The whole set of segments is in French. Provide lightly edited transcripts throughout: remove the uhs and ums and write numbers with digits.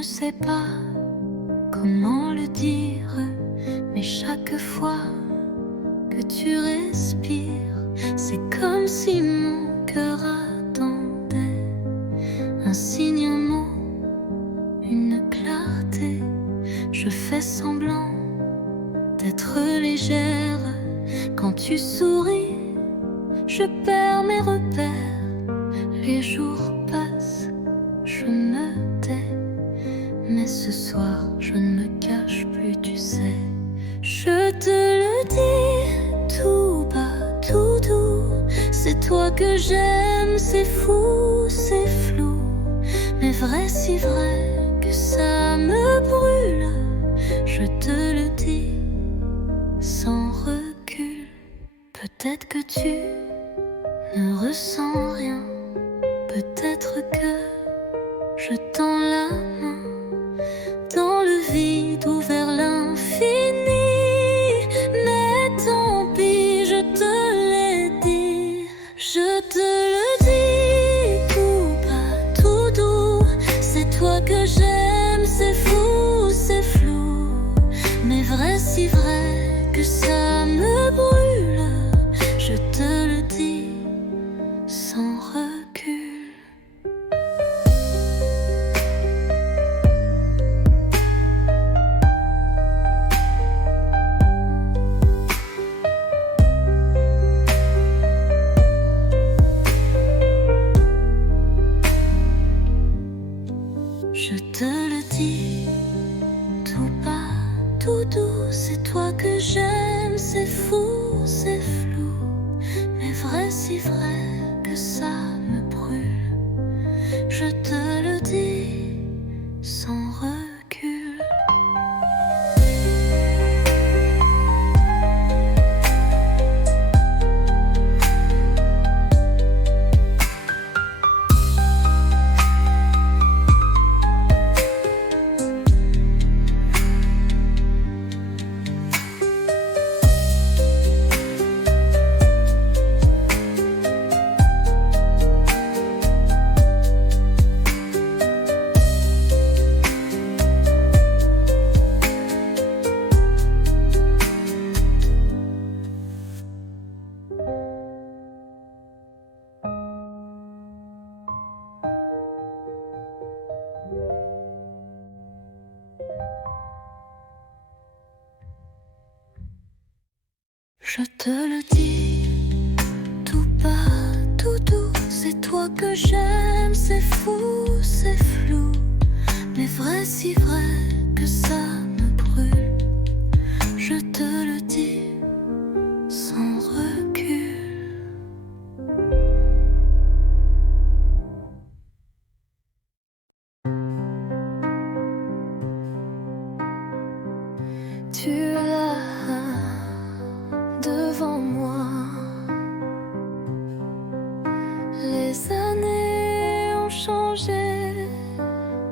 ne sais pas comment le dire, mais chaque fois que tu respires, c'est comme si mon cœur attendait un signe, un mot, une clarté. Je fais semblant d'être légère. Quand tu souris, je perds mes repères. Les jours passent, je me tais, mais ce soir je ne me cache plus, tu sais. Je te le dis tout bas, tout doux, c'est toi que j'aime, c'est fou, c'est flou, mais vrai, si vrai que ça me brûle. Je te le dis sans recul. Peut-être que tu ne ressens rien, peut-être que je tends la main dans le vide ou vers l'infini. Mais tant pis, je te l'ai dit. Je te le dis tout bas, tout doux, c'est toi que j'aime, c'est fou, c'est flou, mais vrai, si vrai que ça me brûle. Je te le dis sans recul. Je te le dis tout bas, tout doux, c'est toi que j'aime, c'est fou, c'est flou, mais vrai, si vrai que ça me brûle. Je te le dis sans recul. Je te le dis tout bas, tout doux, c'est toi que j'aime, c'est fou, c'est flou, mais vrai, si vrai que ça me brûle. Je te le dis sans recul. Tu es là devant moi. Les années ont changé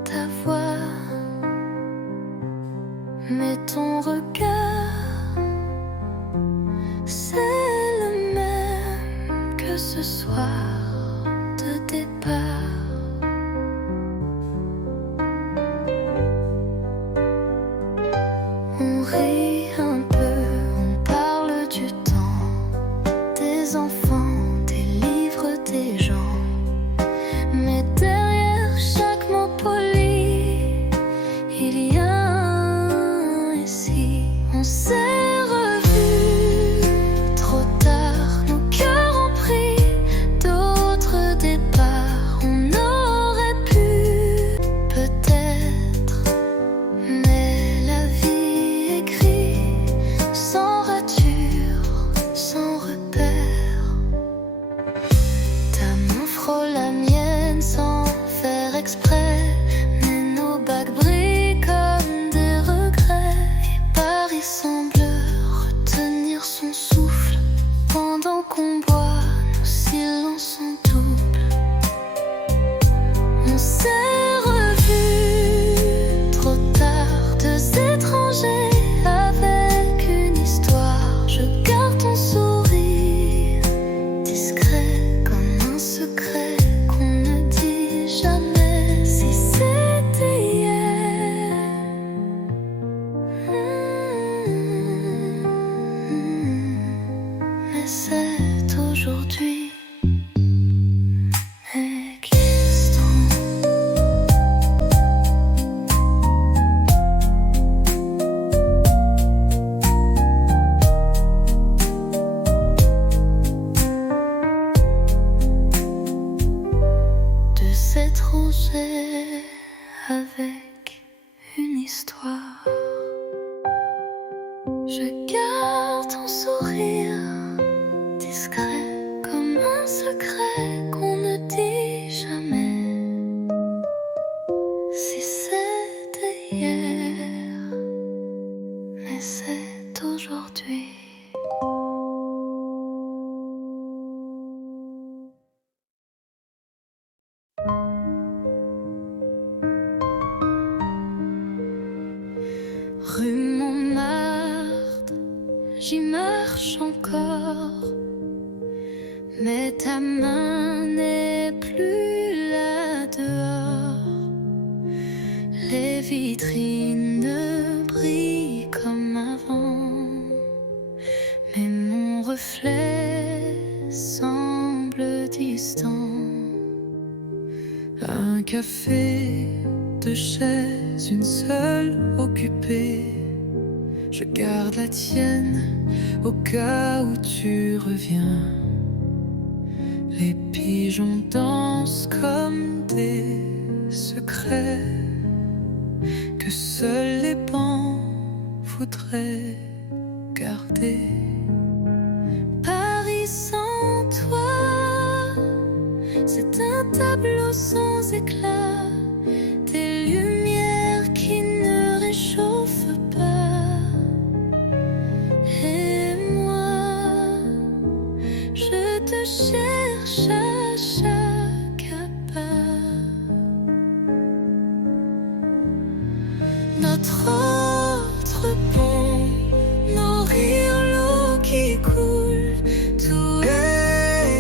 ta voix, mais ton regard, c'est le même que ce soir de départ. On rit un peu, on parle du temps, des enfants, des livres, des gens, mais derrière chaque mot poli, il y a un ici. On s'est revus trop tard, nos cœurs ont pris d'autres départs. On aurait pu peut-être, mais la vie écrit sans rature, sans repère. c'est aujourd'hui existant. De s'étranger avec une histoire. Je garde ton sourire discret comme un secret qu'on ne dit jamais. Si c'était hier, mais c'est aujourd'hui. Rue Montmartre, j'y marche encore, mais ta main n'est plus là dehors. Les vitrines ne brillent comme avant, mais mon reflet semble distant. Un café, deux chaises, une seule occupée. Je garde la tienne au cas où tu reviens. Les pigeons dansent comme des secrets que seuls les bancs voudraient garder. Paris sans toi, c'est un tableau sans éclat, des lumières qui ne réchauffent pas. Et moi, je te cherche à chaque pas. Notre autre pont, nos rires, l'eau qui coule, tout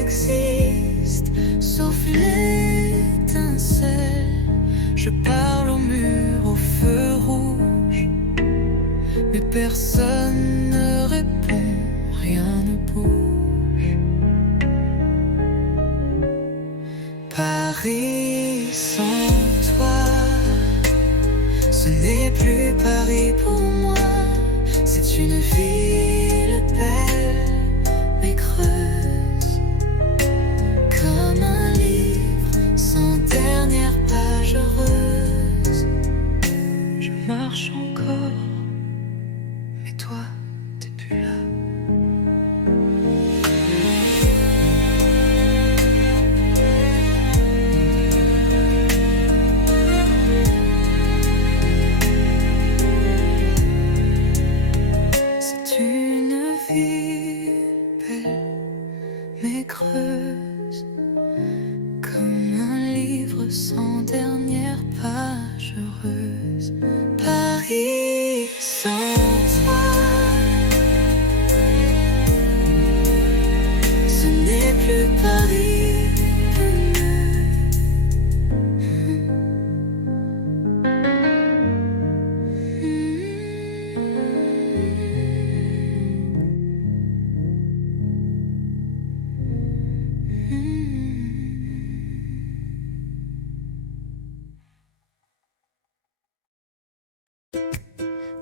existe sauf l'étincelle. Je parle au mur, au feu rouge, mais personne ne répond, rien ne bouge. Paris sans toi, ce n'est plus Paris pour moi. C'est une ville belle, mais creuse, comme un livre sans dernière page heureuse. Je marche encore, mais toi, t'es plus là. C'est une ville belle, mais creuse, comme un livre sans dernière page heureuse. Paris sans toi, ce n'est plus Paris.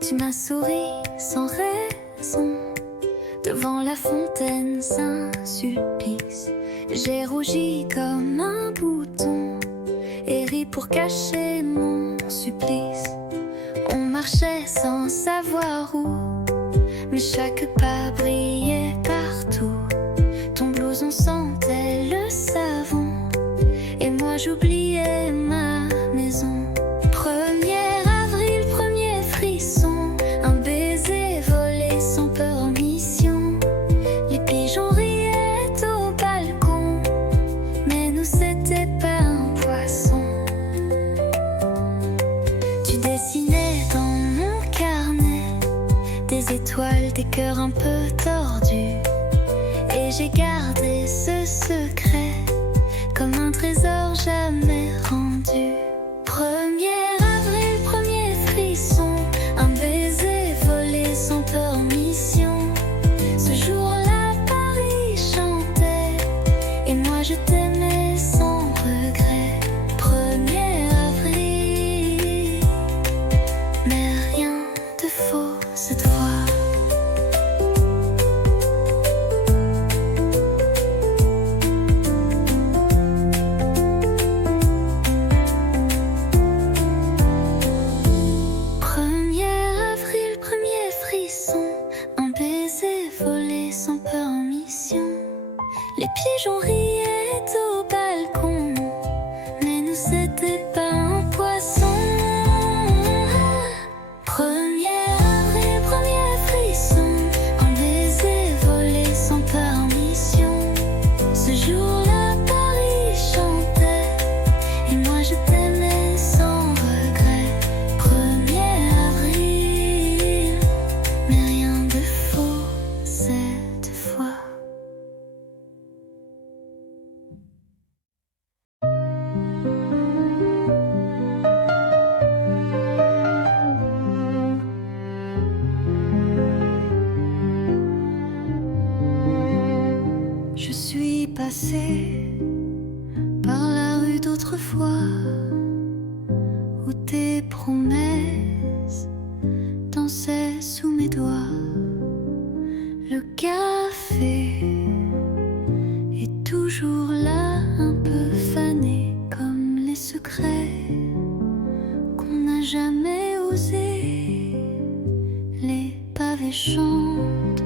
Tu m'as souri sans raison, devant la fontaine Saint-Sulpice. J'ai rougi comme un bouton et ri pour cacher mon supplice. On marchait sans savoir où, mais chaque pas brillait partout. Ton blouson sentait le savon et moi j'oubliais ma maison. 1er avril, premier frisson, un baiser volé sans peur en mission. Les pigeons riaient au balcon, mais nous c'était pas un poisson. Tu dessinais dans mon carnet des étoiles, des cœurs un peu tordus, et j'ai gardé ce secret comme un trésor jamais rendu. 1er avril, premier frisson, un baiser volé sans peur en mission. Ce jour-là, Paris Les pigeons riaient au balcon, mais nous c'était pas un poisson. 1er avril, premier frisson, quand le baiser volait sans permission. Ce jour-là, Paris chantait, et moi je t'aimais sans regret. 1er avril, mais rien de faux cette fois. Je suis passée par la rue d'autrefois, où tes promesses dansaient sous mes doigts. Le café est toujours là, un peu fané, comme les secrets qu'on n'a jamais osé. Les pavés chantent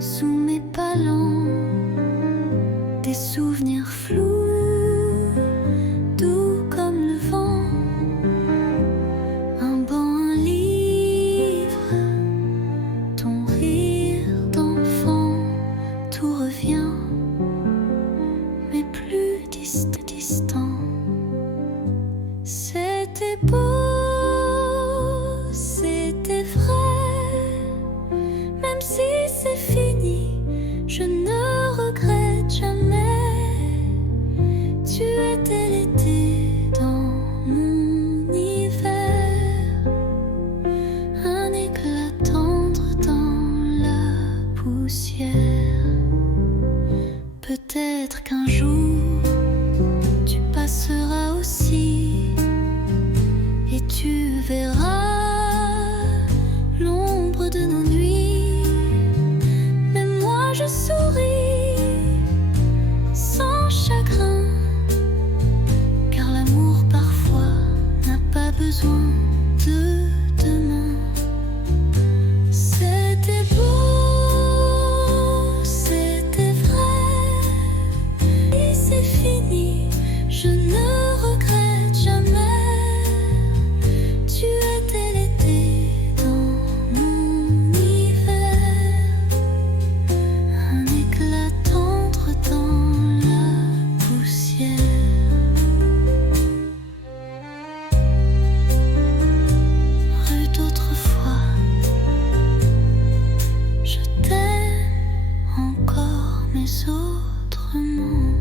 sous mes palans, des souvenirs flous, doux comme le vent. Un banc, un livre, ton rire d'enfant, tout revient, mais plus distant. C'était beau, c'était vrai, même si c'est fini, je ne regrette jamais. Tu étais l'été dans mon hiver, un éclat tendre dans la poussière. Peut-être qu'un jour tu passeras aussi, et tu verras l'ombre de nos nuits. Mais moi je souris sans chagrin, car l'amour parfois n'a pas besoin de demain. C'était beau, c'était vrai, et c'est fini, je ne regrette jamais. Tu étais l'été dans mon hiver, un éclat tendre dans la poussière. Rue d'autrefois, je t'aime encore, mais autrement.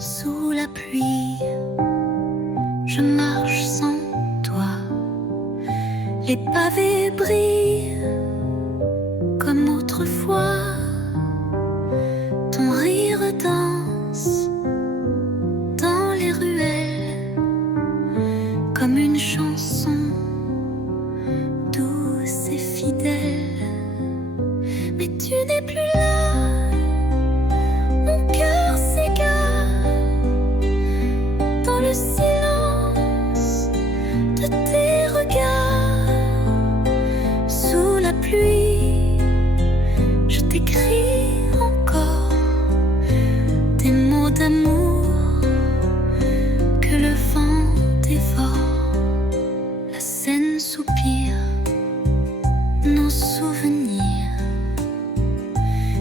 Sous la pluie, je marche sans toi. Les pavés brillent comme autrefois. Ton rire danse dans les ruelles comme une chanson douce et fidèle. Mais tu n'es plus là, mon cœur s'égare dans le silence de tes regards. Sous la pluie, je t'écris encore des mots d'amour que le vent dévore. La Seine soupire nos souvenirs,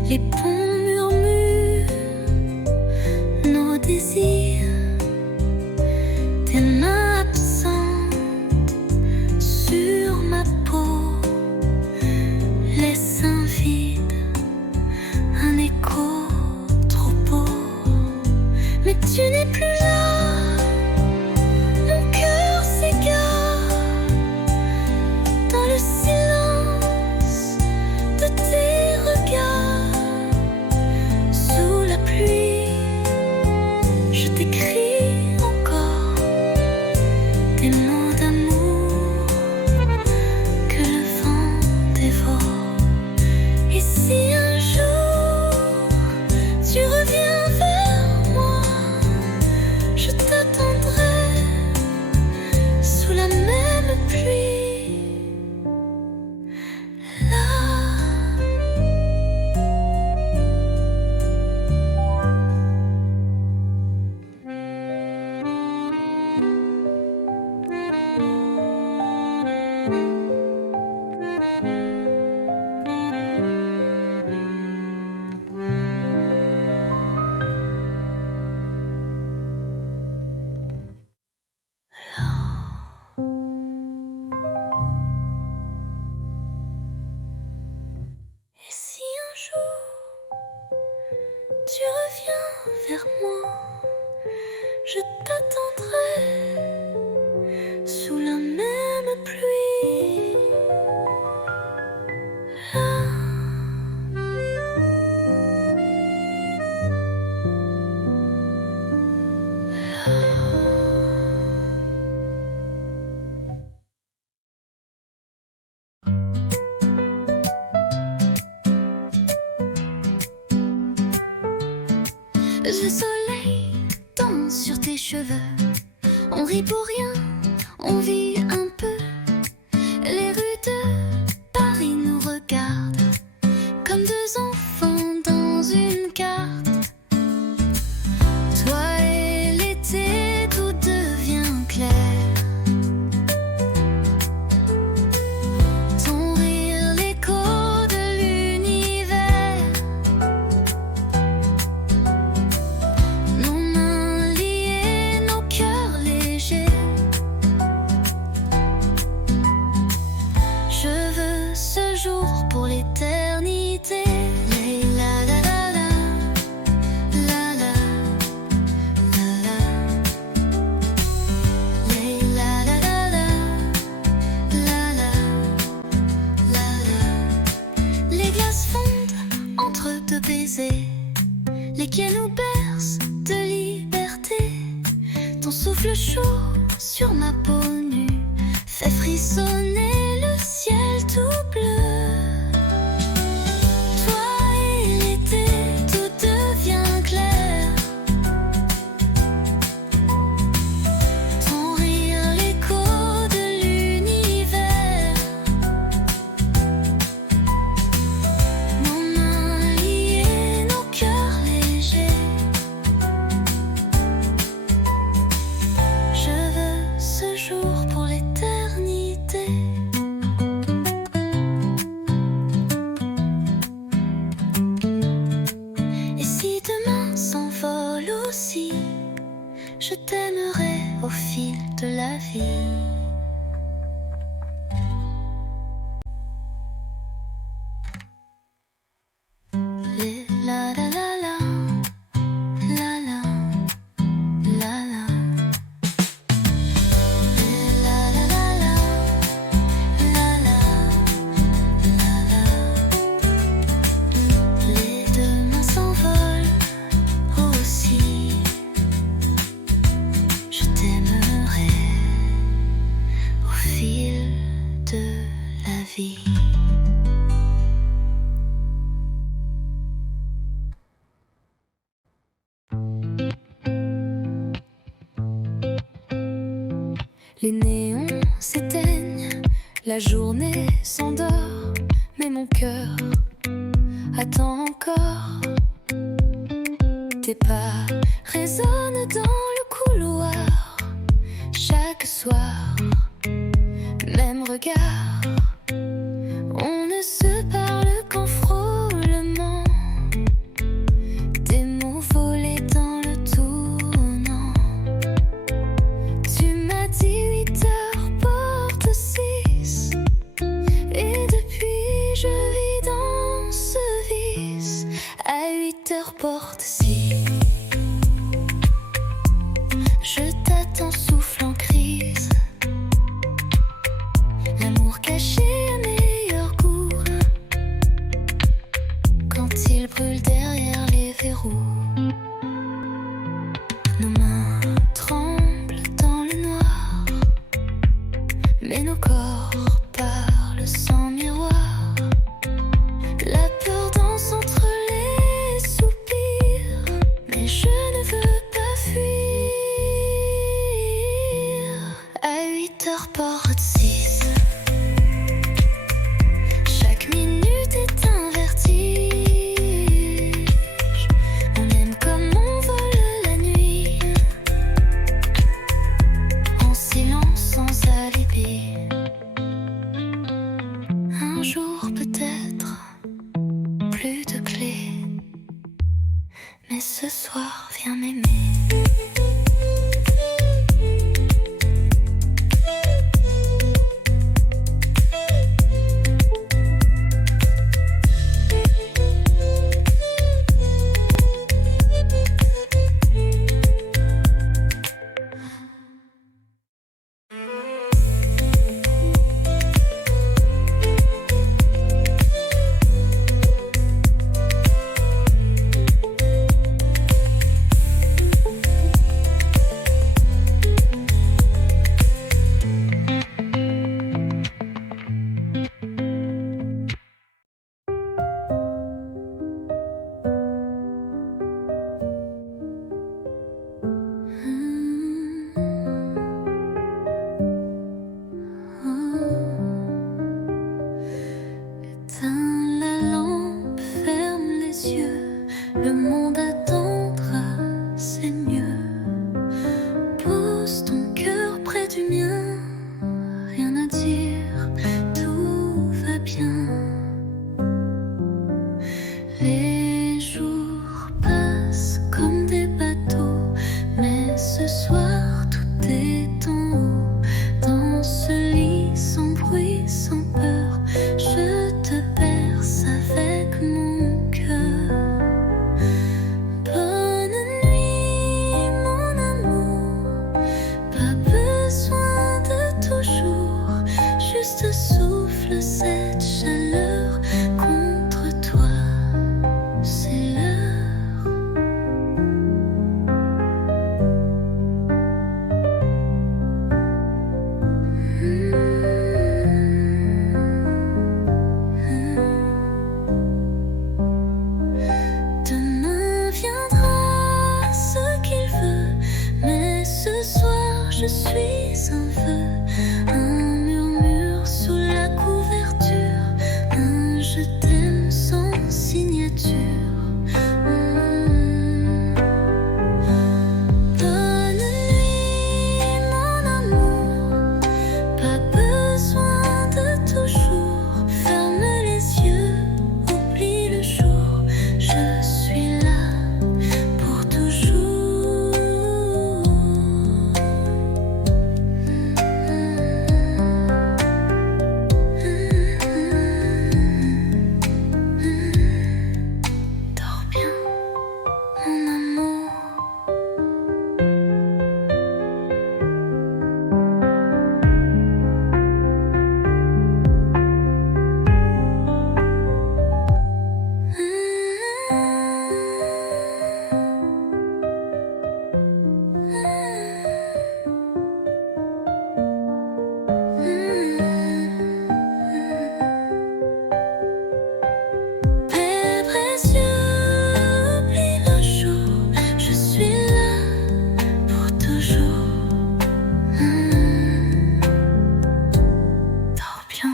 les ponts Le soleil danse sur tes cheveux. On rit pour rien, on vit un peu. Les rues de Paris nous regardent comme deux enfants dans une carte. Toi et l'été, tout devient clair. Ton rire, l'écho de l'univers. Nos mains liées, nos cœurs légers. Je veux ce jour pour l'éternité. La la la la, la la, la la. La la la la, la la, la la. Les glaces fondent entre deux baisers. Les quais nous bercent de liberté. Ton souffle chaud sur ma peau nue fait frissonner le ciel tout bleu. Toi et l'été, tout devient clair. Ton rire, l'écho de l'univers. Nos mains liées, nos cœurs légers. Je veux ce jour pour l'éternité. Et si demain s'envole aussi, je t'aimerai au fil de la vie. Les la la la la, la la, la la. Les la la la la, la la, la la. Les deux mains s'envolent aussi. Je t'aimerai au fil de la vie. Les néons s'éteignent, la journée s'endort, mais mon cœur attend encore. Tes pas résonnent dans le couloir, chaque soir, même regard. On ne se parle qu'en frôlement, des mots volés dans le tournant. Tu m'as dit 8h porte 6, et depuis je vis dans ce vice. À 8h porte 6, je t'attends souffle en crise. L'amour caché à meilleur goût, quand il brûle derrière les verrous. Nos mains tremblent dans le noir, mais nos corps parlent sans miroir. La peur danse entre les soupirs, mais je ne veux pas fuir. À 8h porte 6, chaque minute est un vertige. On aime comme on vole la nuit, en silence sans alibi. Un jour peut-être, plus de clés, mais ce soir viens m'aimer. Le monde attendra, c'est mieux. Pose ton cœur près du mien, rien à dire, tout va bien. Les jours passent comme des bateaux, mais ce soir tout est en haut. Dans ce lit sans bruit, sans peur, je te berce avec mon cœur. Bonne nuit, mon amour, pas besoin de toujours, juste souffle cette chaleur contre toi, c'est l'heure. Demain viendra ce qu'il veut, mais ce soir je suis un vœu, un murmure sous la couverture, un je t'aime sans signature. Bonne nuit, mon amour, pas besoin de toujours. Ferme les yeux, oublie le jour, je suis là pour toujours. Dors bien, mon amour. Père précieux, oublie le jour, je suis là pour toujours. Dors bien.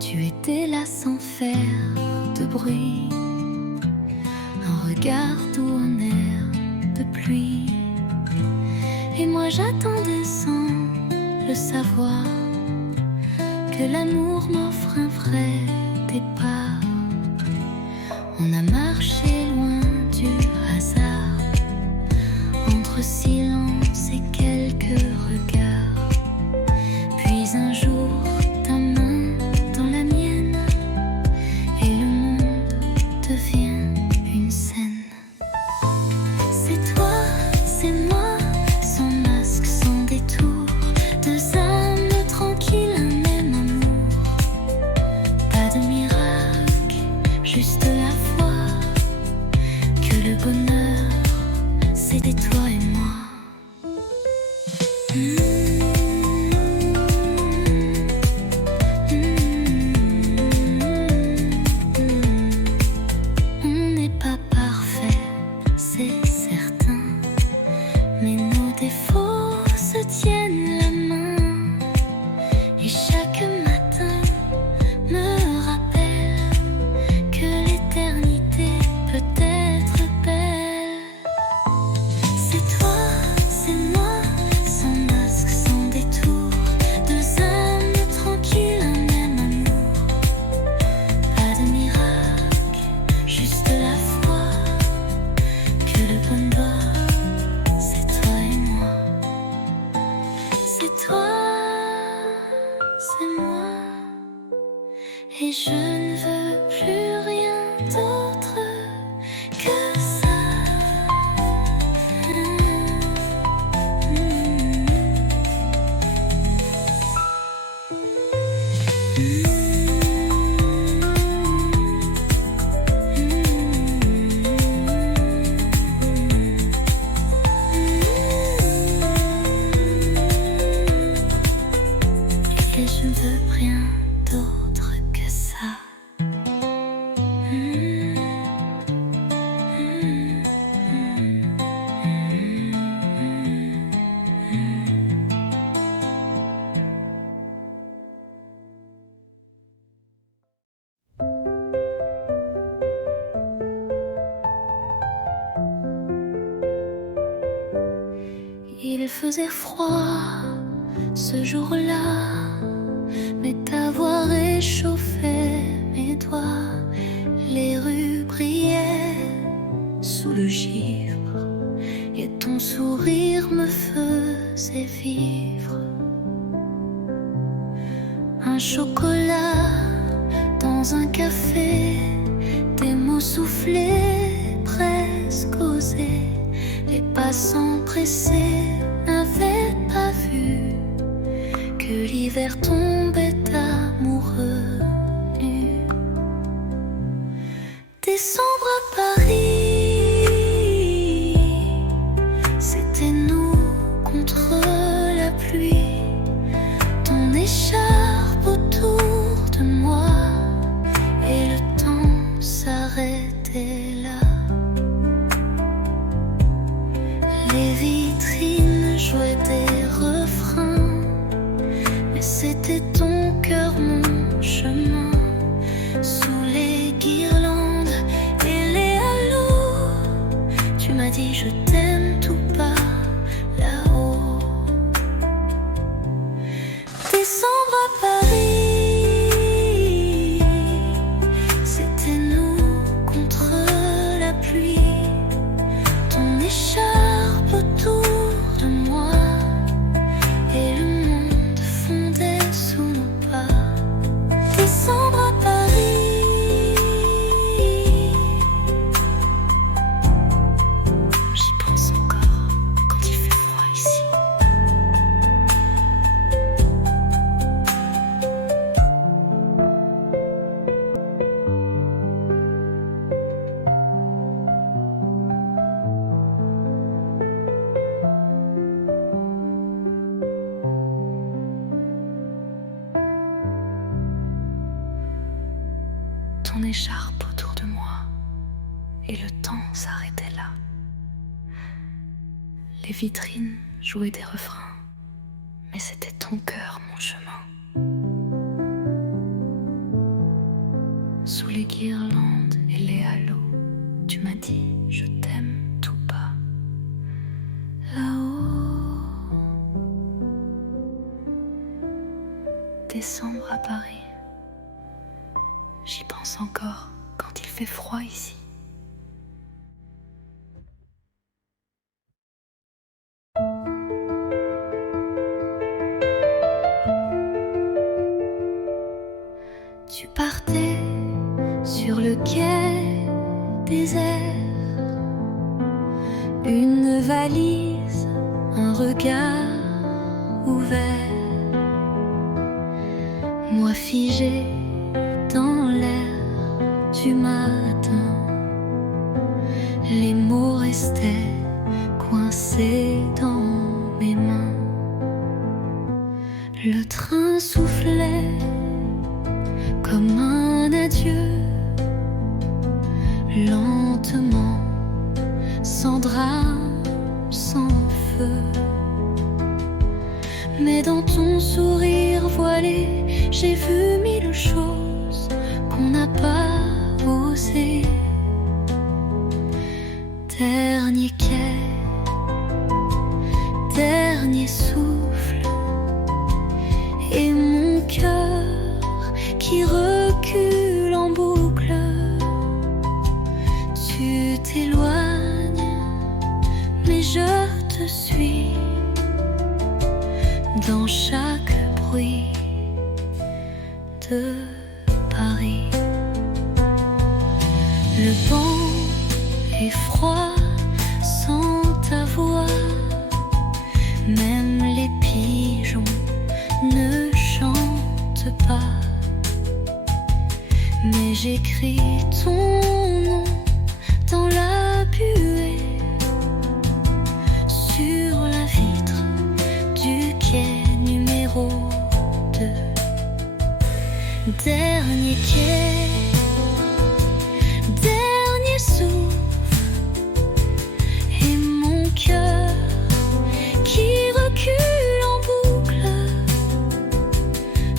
Tu étais là sans faire de bruit, un regard doux, un air de pluie. Et moi j'attendais sans le savoir que l'amour m'offre un vrai départ. On a marché loin du hasard, entre silence et quelques regards. Puis un jour, ta main dans la mienne, et le monde devient une scène. C'est toi, c'est moi, sans masque, sans détour, deux âmes tranquilles, un même amour. Pas de miracle, juste la foi que le bonheur, c'était toi et moi. On n'est pas parfait, c'est certain, mais nos défauts se tiennent la main. Et chaque matin me rappelle que l'éternité peut être belle. C'est toi, c'est moi, sans masque, sans détour, deux âmes tranquilles, un même amour. Pas de miracle, juste la foi que le bonheur, c'est toi et moi. C'est toi, c'est moi, et je ne veux plus rien d'autre que ça. rien d'autre que ça. Il faisait froid ce jour-là, mais ta voix réchauffait mes doigts. Les rues brillaient sous le givre et ton sourire me faisait vivre. Un chocolat dans un café, des mots soufflés, presque osés. Les passants pressés n'avaient pas vu que l'hiver tombait amoureux nu. Décembre à Paris, c'était nous contre la pluie. Ton écharpe autour de moi et le temps s'arrêtait là. Les vitrines jouaient des refrains, mais c'était ton cœur, mon chemin. Sous les guirlandes et les halos, tu m'as dit je t'aime tout bas là-haut. Décembre à Paris, c'était nous contre la pluie. Ton écharpe autour de moi et le monde fondait sous nos pas. Décembre à Paris, j'y pense encore quand il fait froid ici. Ton écharpe autour de moi et le temps s'arrêtait là. Les vitrines jouaient des refrains, mais c'était ton cœur, mon chemin. Sous les guirlandes et les halos, tu m'as dit je t'aime tout bas là-haut. Décembre à Paris, j'y pense encore quand il fait froid ici. Tu partais sur le quai désert, une valise, un regard ouvert. Moi figé dans l'air du matin, les mots restaient coincés dans mes mains. Le train soufflait comme un adieu, lentement, sans drame, sans feu. Mais dans ton sourire voilé, j'ai vu mille choses qu'on n'a pas osé. Dernier quai, dernier souffle, et mon cœur qui recule en boucle. Tu t'éloignes, mais je te suis dans chaque bruit de Paris. Le vent est froid sans ta voix, même les pigeons ne chantent pas. Mais j'écris ton nom dans la buée sur la vitre du quai numéro 2. Dernier quai, dernier souffle, et mon cœur qui recule en boucle.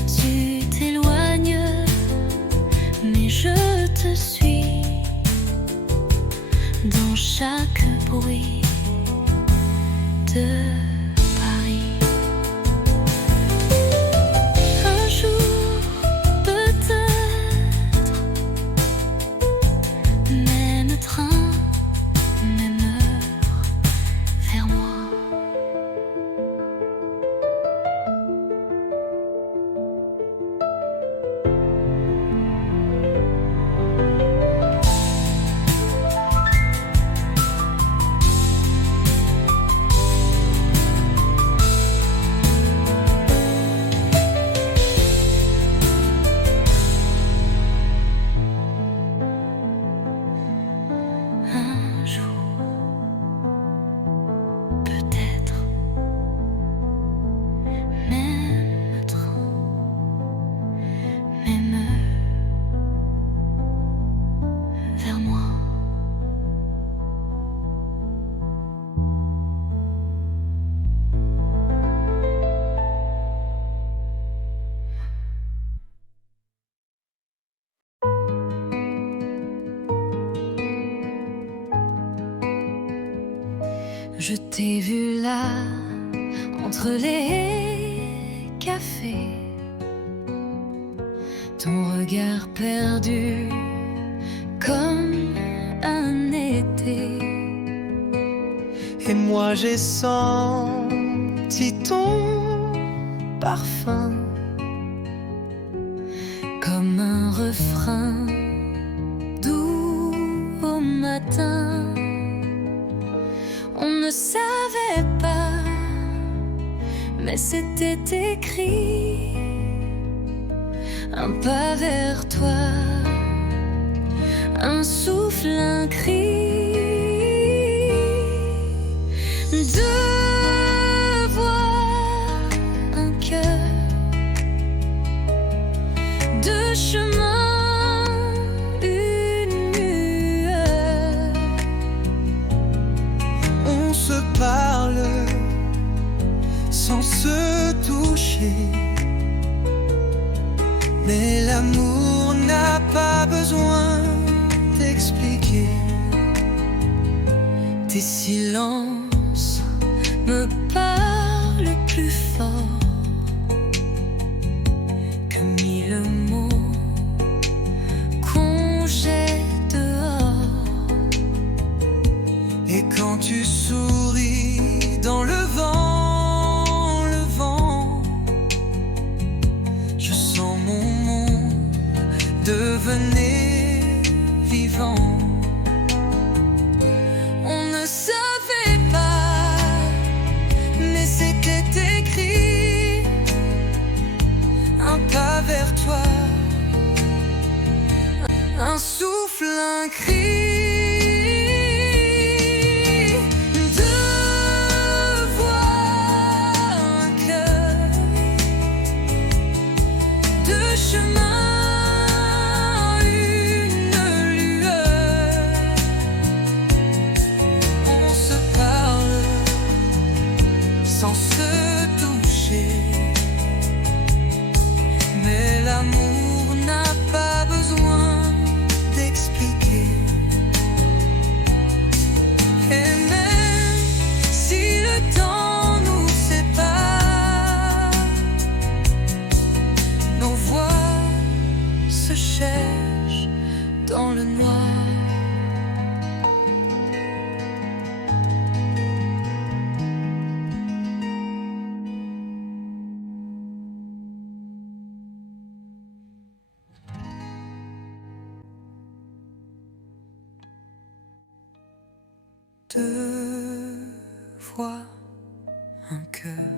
Tu t'éloignes, mais je te suis dans chaque bruit de Paris. Un jour, peut-être, même train, même heure, vers moi. Un jour, peut-être, même train, même heure, vers moi. Je t'ai vu là, entre les cafés, ton regard perdu comme un été. Et moi j'ai senti ton parfum Comme un refrain doux au matin. On ne savait pas, mais c'était écrit. Un pas vers toi, un souffle, un cri. Deux voix, un cœur, deux chemins, une lueur. On se parle sans se toucher, mais l'amour n'a pas besoin d'expliquer. Tes silences me parlent plus fort que mille mots qu'on jette dehors. Et quand tu souris dans le vent, je sens mon monde devenir vivant. On ne savait pas, mais c'était écrit. Un pas vers toi, Un souffle, un cri. Deux voix, un cœur, deux chemins, une lueur. on se parle sans se toucher, mais l'amour n'a pas besoin d'expliquer. Et même si le temps nous sépare, nos voix se cherchent dans le noir. Deux voix, un cœur,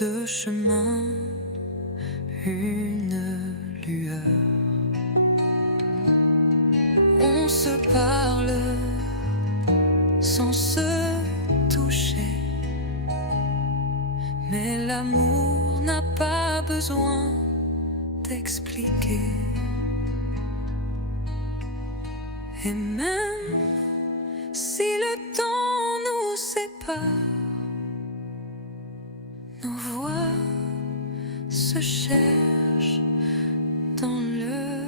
deux chemins, une lueur. On se parle sans se toucher, mais l'amour n'a pas besoin d'expliquer. Et même si le temps nous sépare, nos voix se cherchent dans le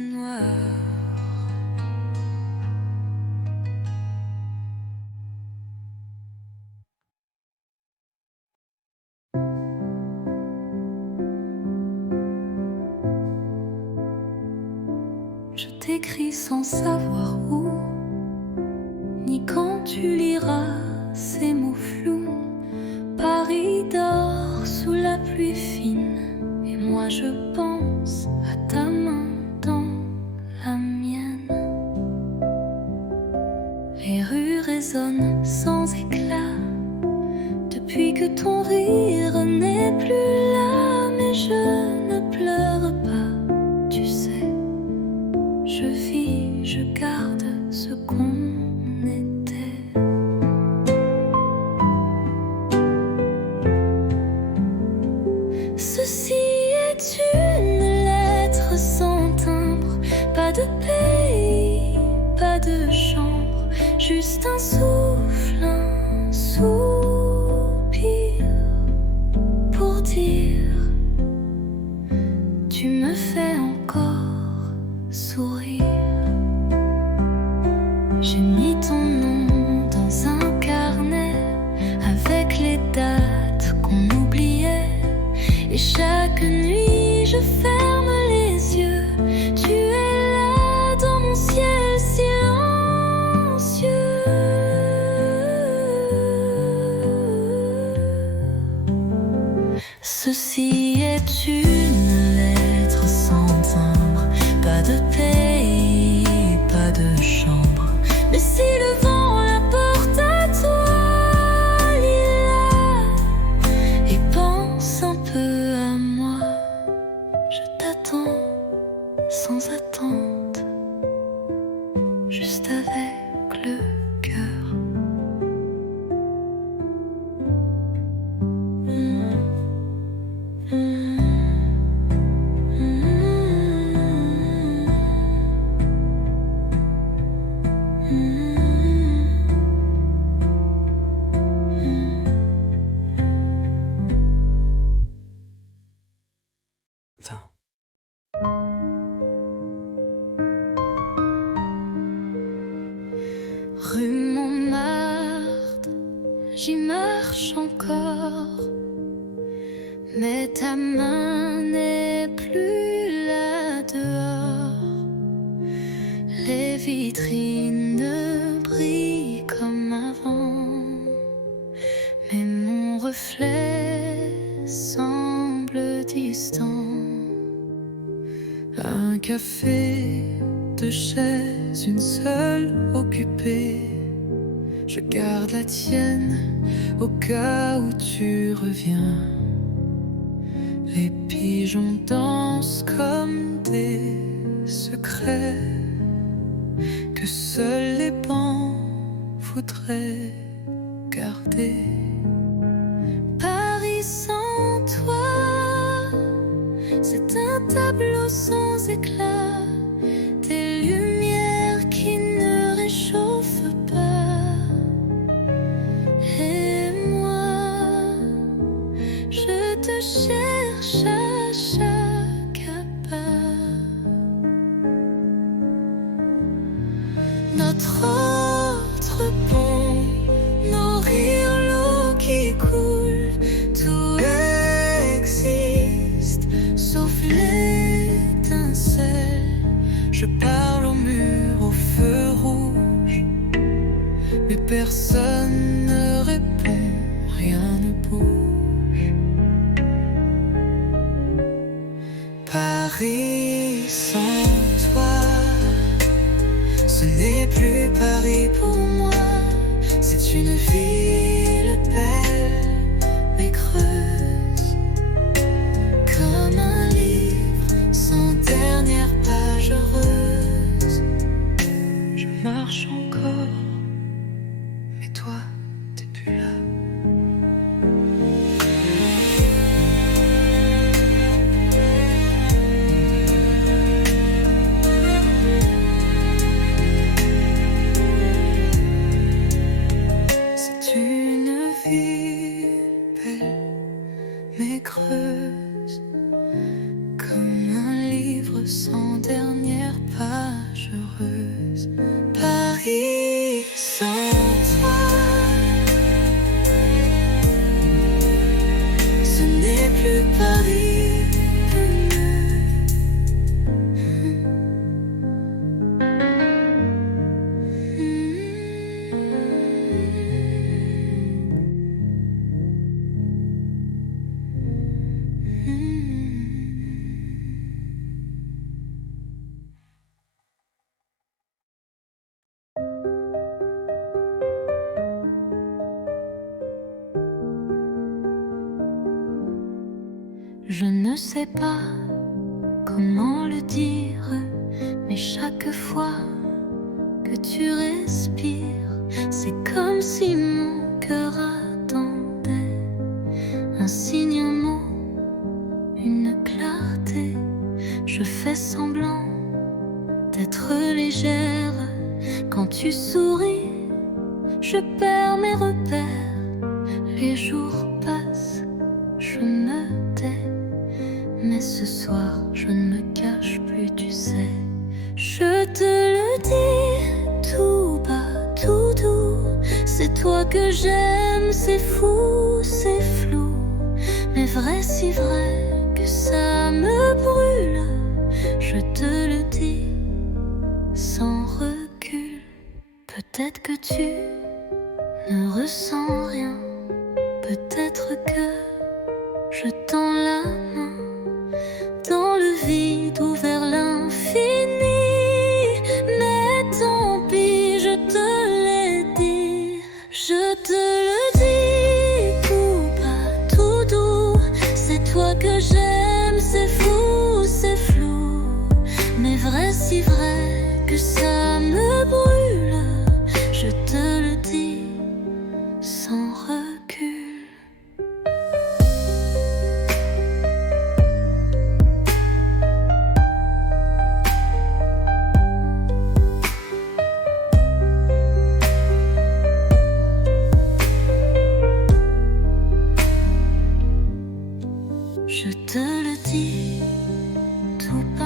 noir. Je t'écris sans savoir où, ni quand tu liras ces mots flous. Paris dort sous la pluie fine, et moi je pense à ta main dans la mienne. Les rues résonnent sans éclat, depuis que ton rire n'est plus là. Mais je ne pleure pas, tu sais. Je vis, je garde ce qu'on était. Ceci est une lettre sans timbre, pas de pays, pas de chambre, juste un souffle, un soupir pour dire tu me fais encore sourire. J'ai mis ton nom dans un carnet avec les dates qu'on oubliait. Et chaque nuit je ferme les yeux, tu es là dans mon ciel silencieux. Ceci est une lettre sans timbre, pas de pays, pas de chambre. Mais si le vent la porte à toi, lis-la et pense un peu à moi. Je t'attends sans attente, juste avec le cœur. Rue Montmartre, j'y marche encore, mais ta main n'est plus là dehors. Les vitrines ne brillent comme avant, mais mon reflet semble distant. Un café, deux chaises, une seule occupée. Je garde la tienne au cas où tu reviens. Les pigeons dansent comme des secrets que seuls les bancs voudraient garder. Paris sans toi, c'est un tableau sans éclat, des lumières qui ne réchauffent pas. Et moi, je te cherche à chaque pas. Notre autre pont, nos rires, l'eau qui coule, tout existe sauf l'étincelle. Je parle au mur, au feu rouge, mais personne ne répond, rien ne bouge. Paris sans toi, ce n'est plus Paris pour moi. C'est une ville belle mais creuse, comme un livre sans dernière page heureuse. Je marche encore, mais toi, t'es plus là. heureuse, comme un livre sans dernière page heureuse. Paris sans toi, ce n'est plus Paris. Je ne sais pas comment le dire, mais chaque fois que tu respires, c'est comme si mon cœur attendait un signe, un mot, une clarté. Je fais semblant d'être légère. Quand tu souris, je perds mes repères. Les jours passent, je me tais. Mais ce soir, je ne me cache plus, tu sais. Je te le dis tout bas, tout doux. C'est toi que j'aime, c'est fou, c'est flou. Mais vrai, si vrai que ça me brûle. Je te le dis sans recul. Peut-être que tu ne ressens rien. Peut-être que je tends la main dans le vide ou vers l'infini. Mais tant pis, je te l'ai dit. Je te le dis tout bas, tout doux. C'est toi que j'aime, c'est fou, c'est flou. Mais vrai, si vrai que ça me brûle. Je te le dis sans recul. Je te le dis tout bas,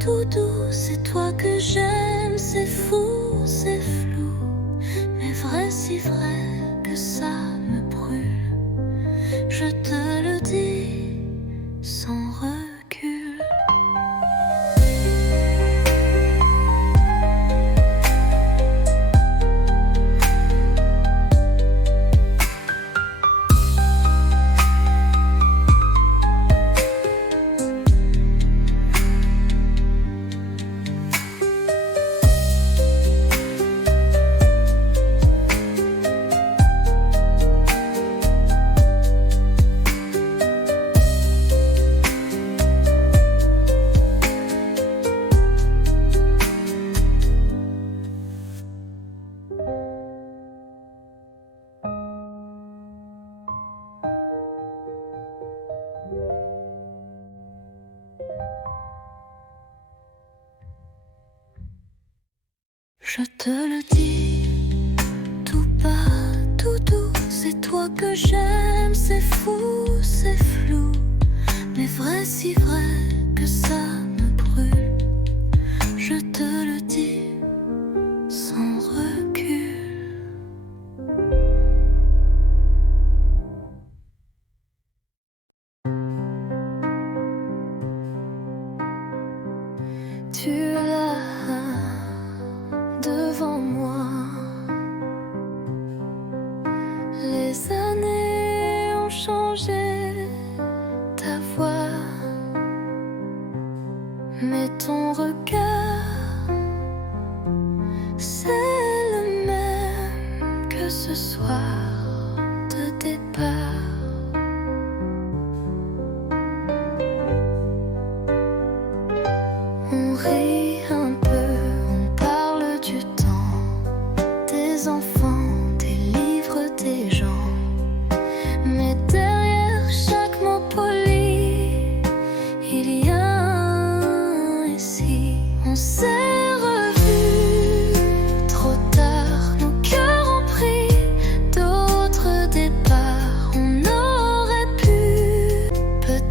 tout doux. C'est toi que j'aime, c'est fou, c'est flou. Mais vrai, si vrai que ça me brûle. Je te le dis sans recul. Je te le dis tout bas, tout doux. C'est toi que j'aime, c'est fou, c'est flou. Mais vrai, si vrai que ça me brûle. Je te le dis sans recul. Tu es là devant moi. Les années ont changé ta voix, mais ton regard, c'est le même que ce soir de départ. On rit un peu, on parle du temps, des enfants, des livres, des gens. Mais derrière chaque mot poli, il y a un ici. On s'est revus trop tard, nos cœurs ont pris d'autres départs. On aurait pu peut-être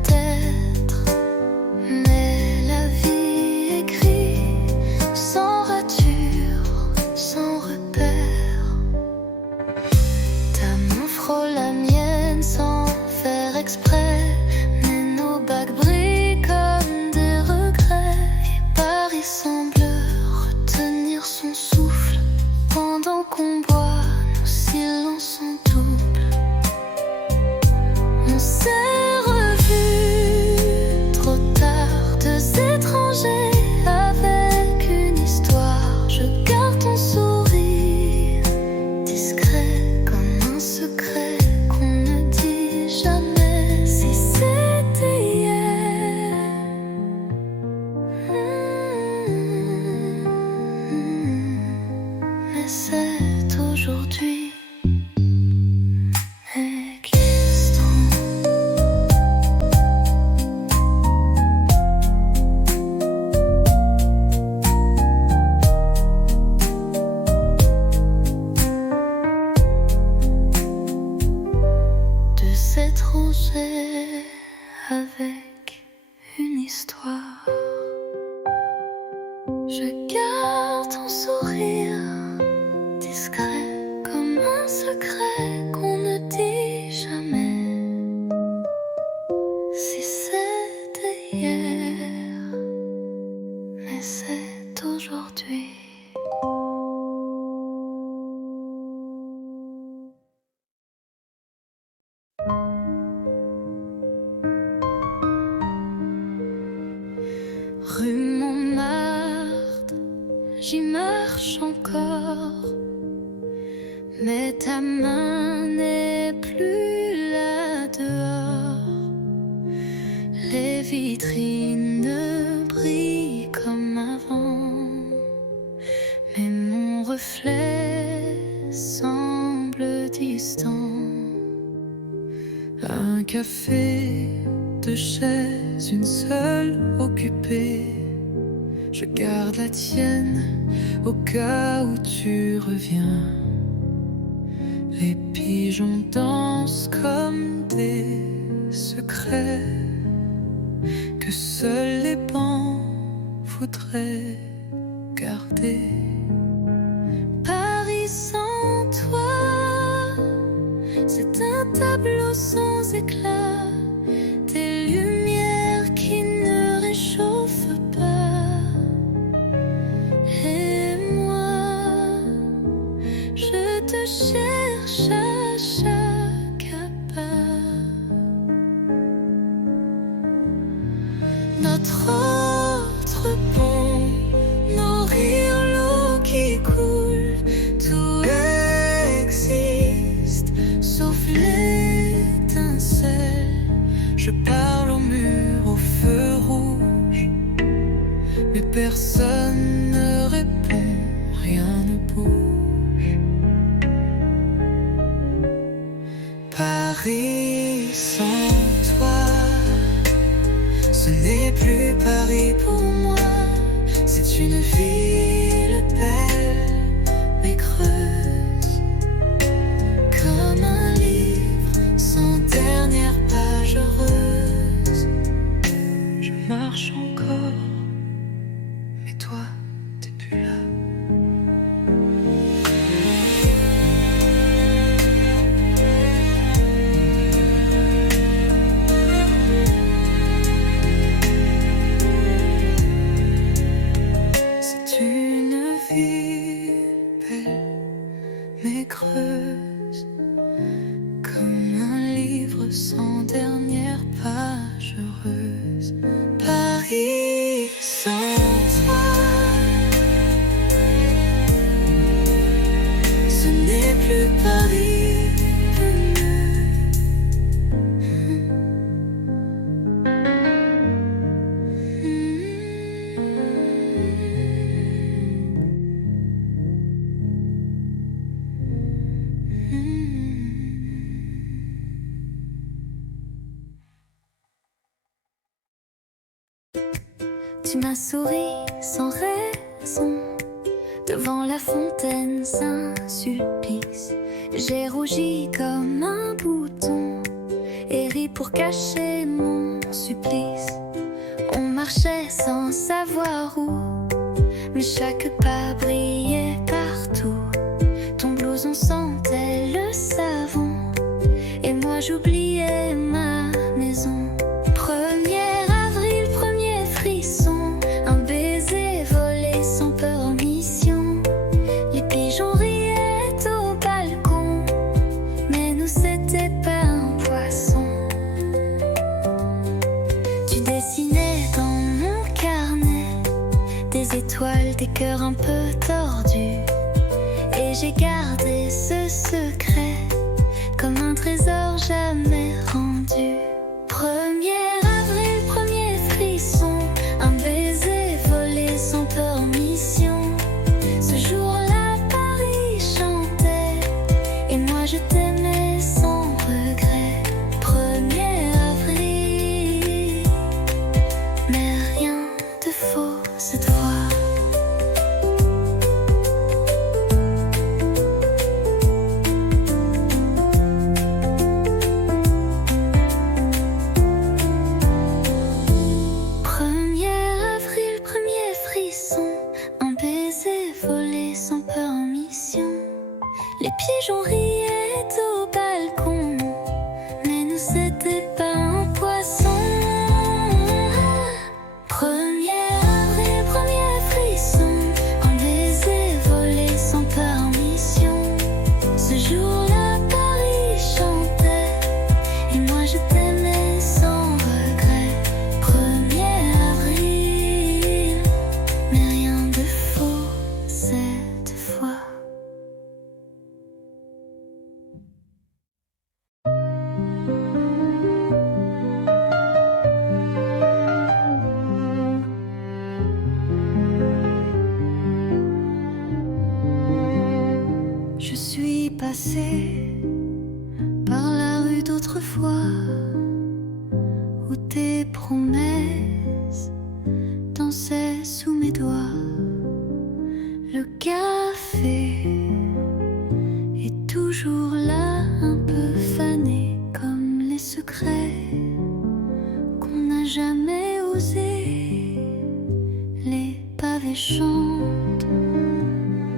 une histoire. Je garde ton sourire discret comme un secret qu'on ne dit jamais. Si c'était hier, mais c'est aujourd'hui. Rue Montmartre, j'y marche encore, mais ta main n'est plus là dehors. Les vitrines ne brillent comme avant, mais mon reflet semble distant. Un café, deux chaises, une seule occupée. Je garde la tienne au cas où tu reviens. Les pigeons dansent comme des secrets que seuls les bancs voudraient garder. Paris sans toi, c'est un tableau sans éclat, des lumières qui ne réchauffent pas. Et moi, je te cherche à chaque pas. Notre autre pont, nos rires, l'eau qui coule, tout existe sauf l'étincelle. Je parle au mur, au feu rouge, mais personne ne répond, rien ne bouge. Paris sans toi, ce n'est plus Paris pour moi. C'est une ville belle mais creuse, comme un livre sans dernière page heureuse. Je marche encore, mais toi, t'es plus là. C'est une vie belle mais creuse, comme un livre sans dernière page heureuse. Paris sans toi, ce n'est plus Paris. Tu m'as souri sans raison, devant la fontaine, Saint-Sulpice. J'ai rougi comme un bouton et ri pour cacher mon supplice. On marchait sans savoir où, mais chaque pas brillait partout. Ton blouson sentait le savon et moi j'oubliais ma maison. 1er avril, premier frisson, un baiser volé sans permission. Les pigeons riaient au balcon, mais nous c'était pas un poisson. Tu dessinais dans mon carnet des étoiles, des cœurs un peu tordus, et j'ai gardé ce secret comme un trésor jamais rendu. 1er avril, premier frisson, un baiser volé sans permission. Ce jour-là, Paris chantait et moi je t'aimais sans regret. 1er avril, mais rien de faux cette fois. promesses dansaient sous mes doigts. Le café est toujours là, un peu fané comme les secrets qu'on n'a jamais osé. Les pavés chantent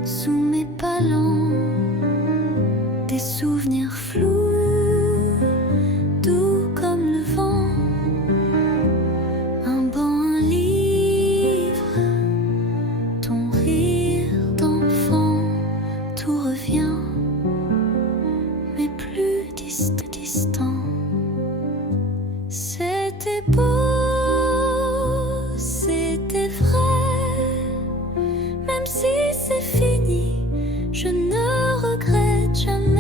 sous mes pas lents, des souvenirs flous, doux comme le vent. Un banc, un livre, ton rire d'enfant, tout revient, mais plus distant. C'était beau, c'était vrai, même si c'est fini, je ne regrette jamais.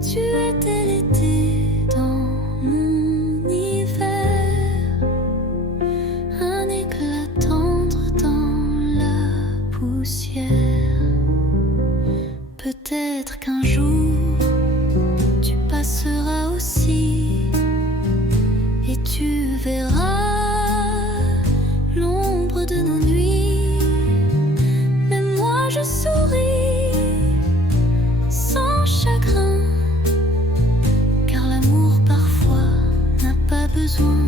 Tu étais l'été dans mon hiver, un éclat tendre dans la poussière. Peut-être qu'un jour tu passeras aussi et tu verras l'ombre de nos nuits. Mais moi je souris sans chagrin, car l'amour parfois n'a pas besoin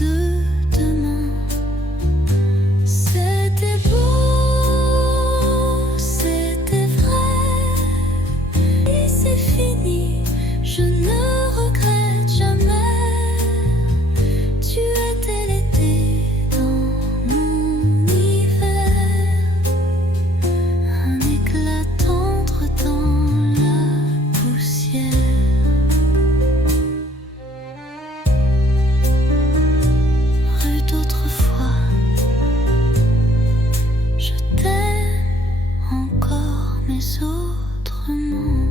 de demain. C'était beau, c'était vrai, et c'est fini, je ne regrette jamais. Tu étais l'été dans mon hiver, un éclat tendre dans la poussière. Rue d'autrefois, je t'aime encore, mais autrement.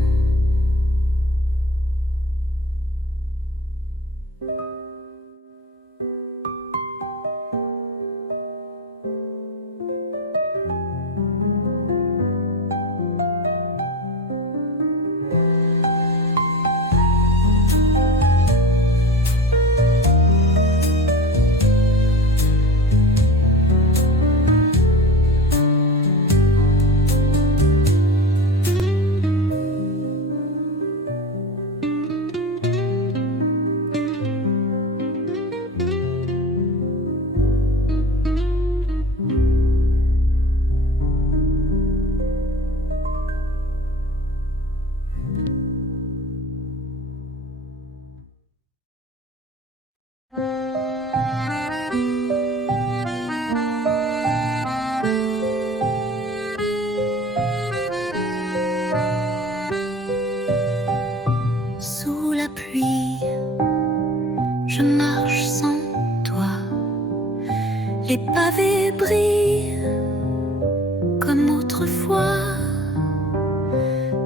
Sous la pluie, je marche sans toi. Les pavés brillent comme autrefois.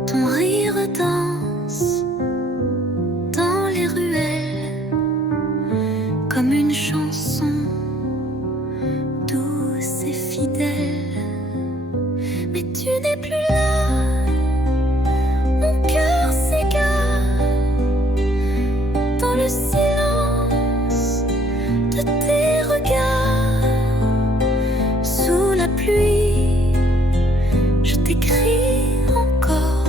Ton rire danse dans les ruelles comme une chanson douce et fidèle. Mais tu n'es plus là, mon cœur s'égare dans le silence de tes regards. Sous la pluie, je t'écris encore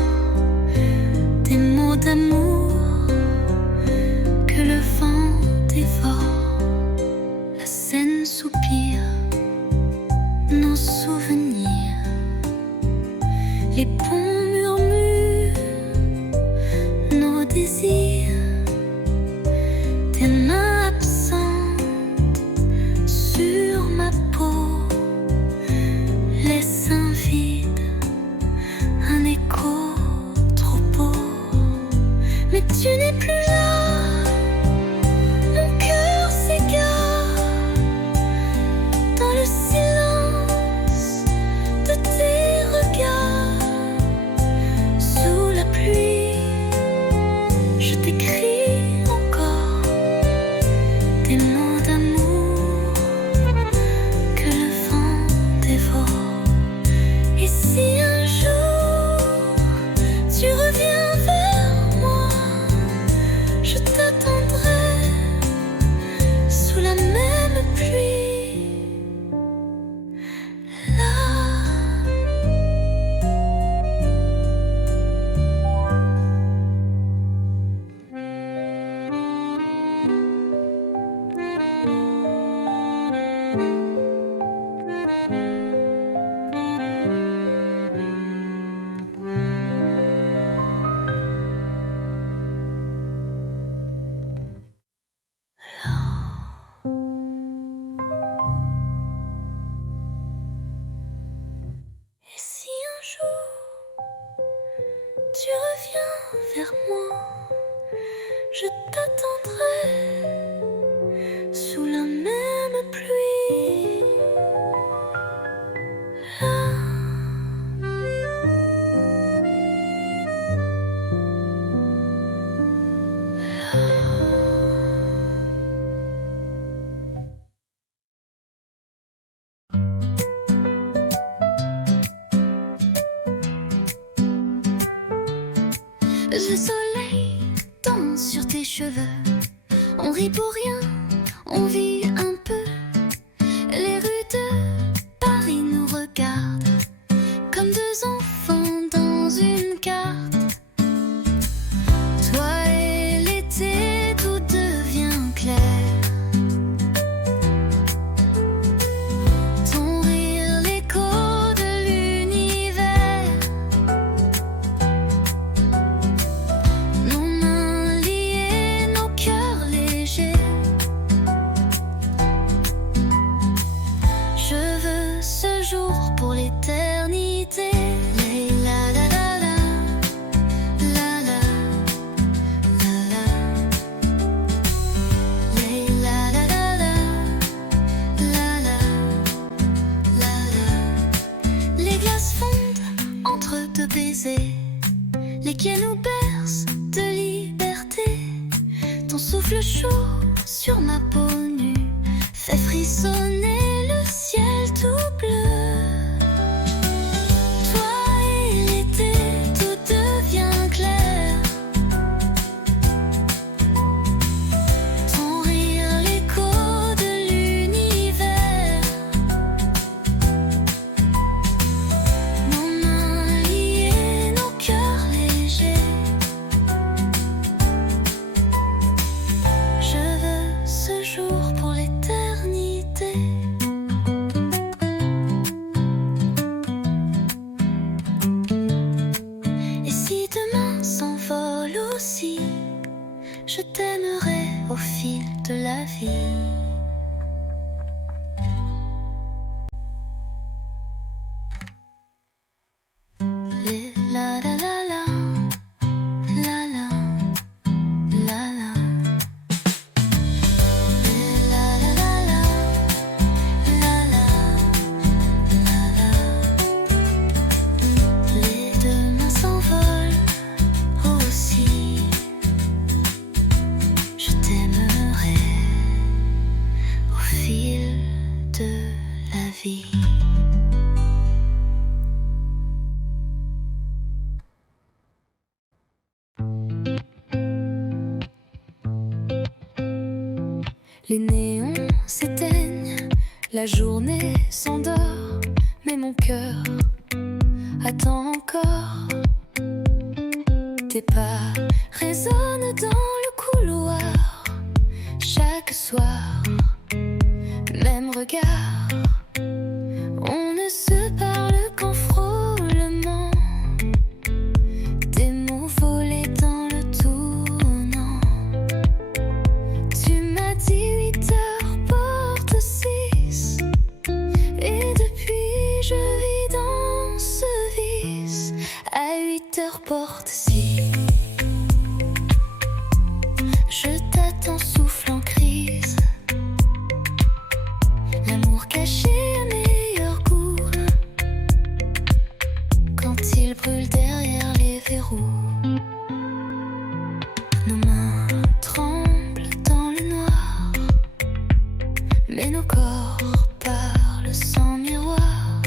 des mots d'amour que le vent dévore. La Seine soupire nos souvenirs, les ponts murmurent nos désirs. Tes mains absentes sur ma peau, les seins vides, un écho trop beau. Mais tu n'es plus là, mon cœur s'égare dans le silence de tes regards. Sous la pluie, je t'écris encore des mots d'amour que le vent dévore. Et si un jour tu reviens vers moi, je t'attendrai je t'attendrai sous la même pluie. Le soleil danse sur tes cheveux. On rit pour rien, on vit un peu. Les rues de Paris nous regardent comme deux enfants dans une carte. Toi et l'été, tout devient clair. Ton rire, l'écho de l'univers. Nos mains liées, nos cœurs légers. Je veux ce jour pour l'éternité. La la la la, la la, la la. La la la la, la la, la la. Les glaces fondent entre deux baisers. Les quais nous bercent de liberté. Ton souffle chaud sur ma peau nue fait frissonner le ciel tout bleu. Toi et l'été, tout devient clair. Ton rire, l'écho de l'univers. Nos mains liées, nos cœurs légers. Je veux ce jour pour l'éternité. Et si demain s'envole aussi, je t'aimerai au fil de la vie. La la la la, la la, la la. La la la la, la la, la la. Les deux mains s'envolent aussi. Je t'aimerai au fil de la vie. Les néons s'éteignent, la journée s'endort, mais mon cœur attend encore. Tes pas résonnent dans le couloir, chaque soir, même regard. On ne se parle qu'en frôlement, des mots volés dans le tournant. Tu m'as dit 8h porte 6, et depuis je vis dans ce vice. À 8h porte 6, je t'attends souffle en crise. L'amour caché à meilleur goût, quand il brûle derrière les verrous. Nos mains tremblent dans le noir, mais nos corps parlent sans miroir.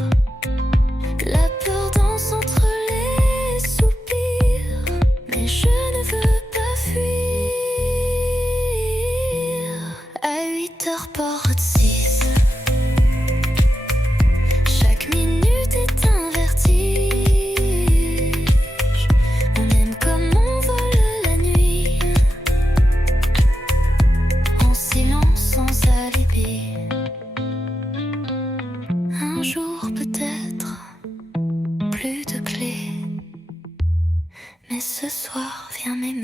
La peur danse entre les soupirs, mais je ne veux pas fuir. À 8h porte 6, chaque minute est un vertige. On aime comme on vole la nuit, en silence sans alibi. Un jour peut-être, plus de clés, mais ce soir viens m'aimer.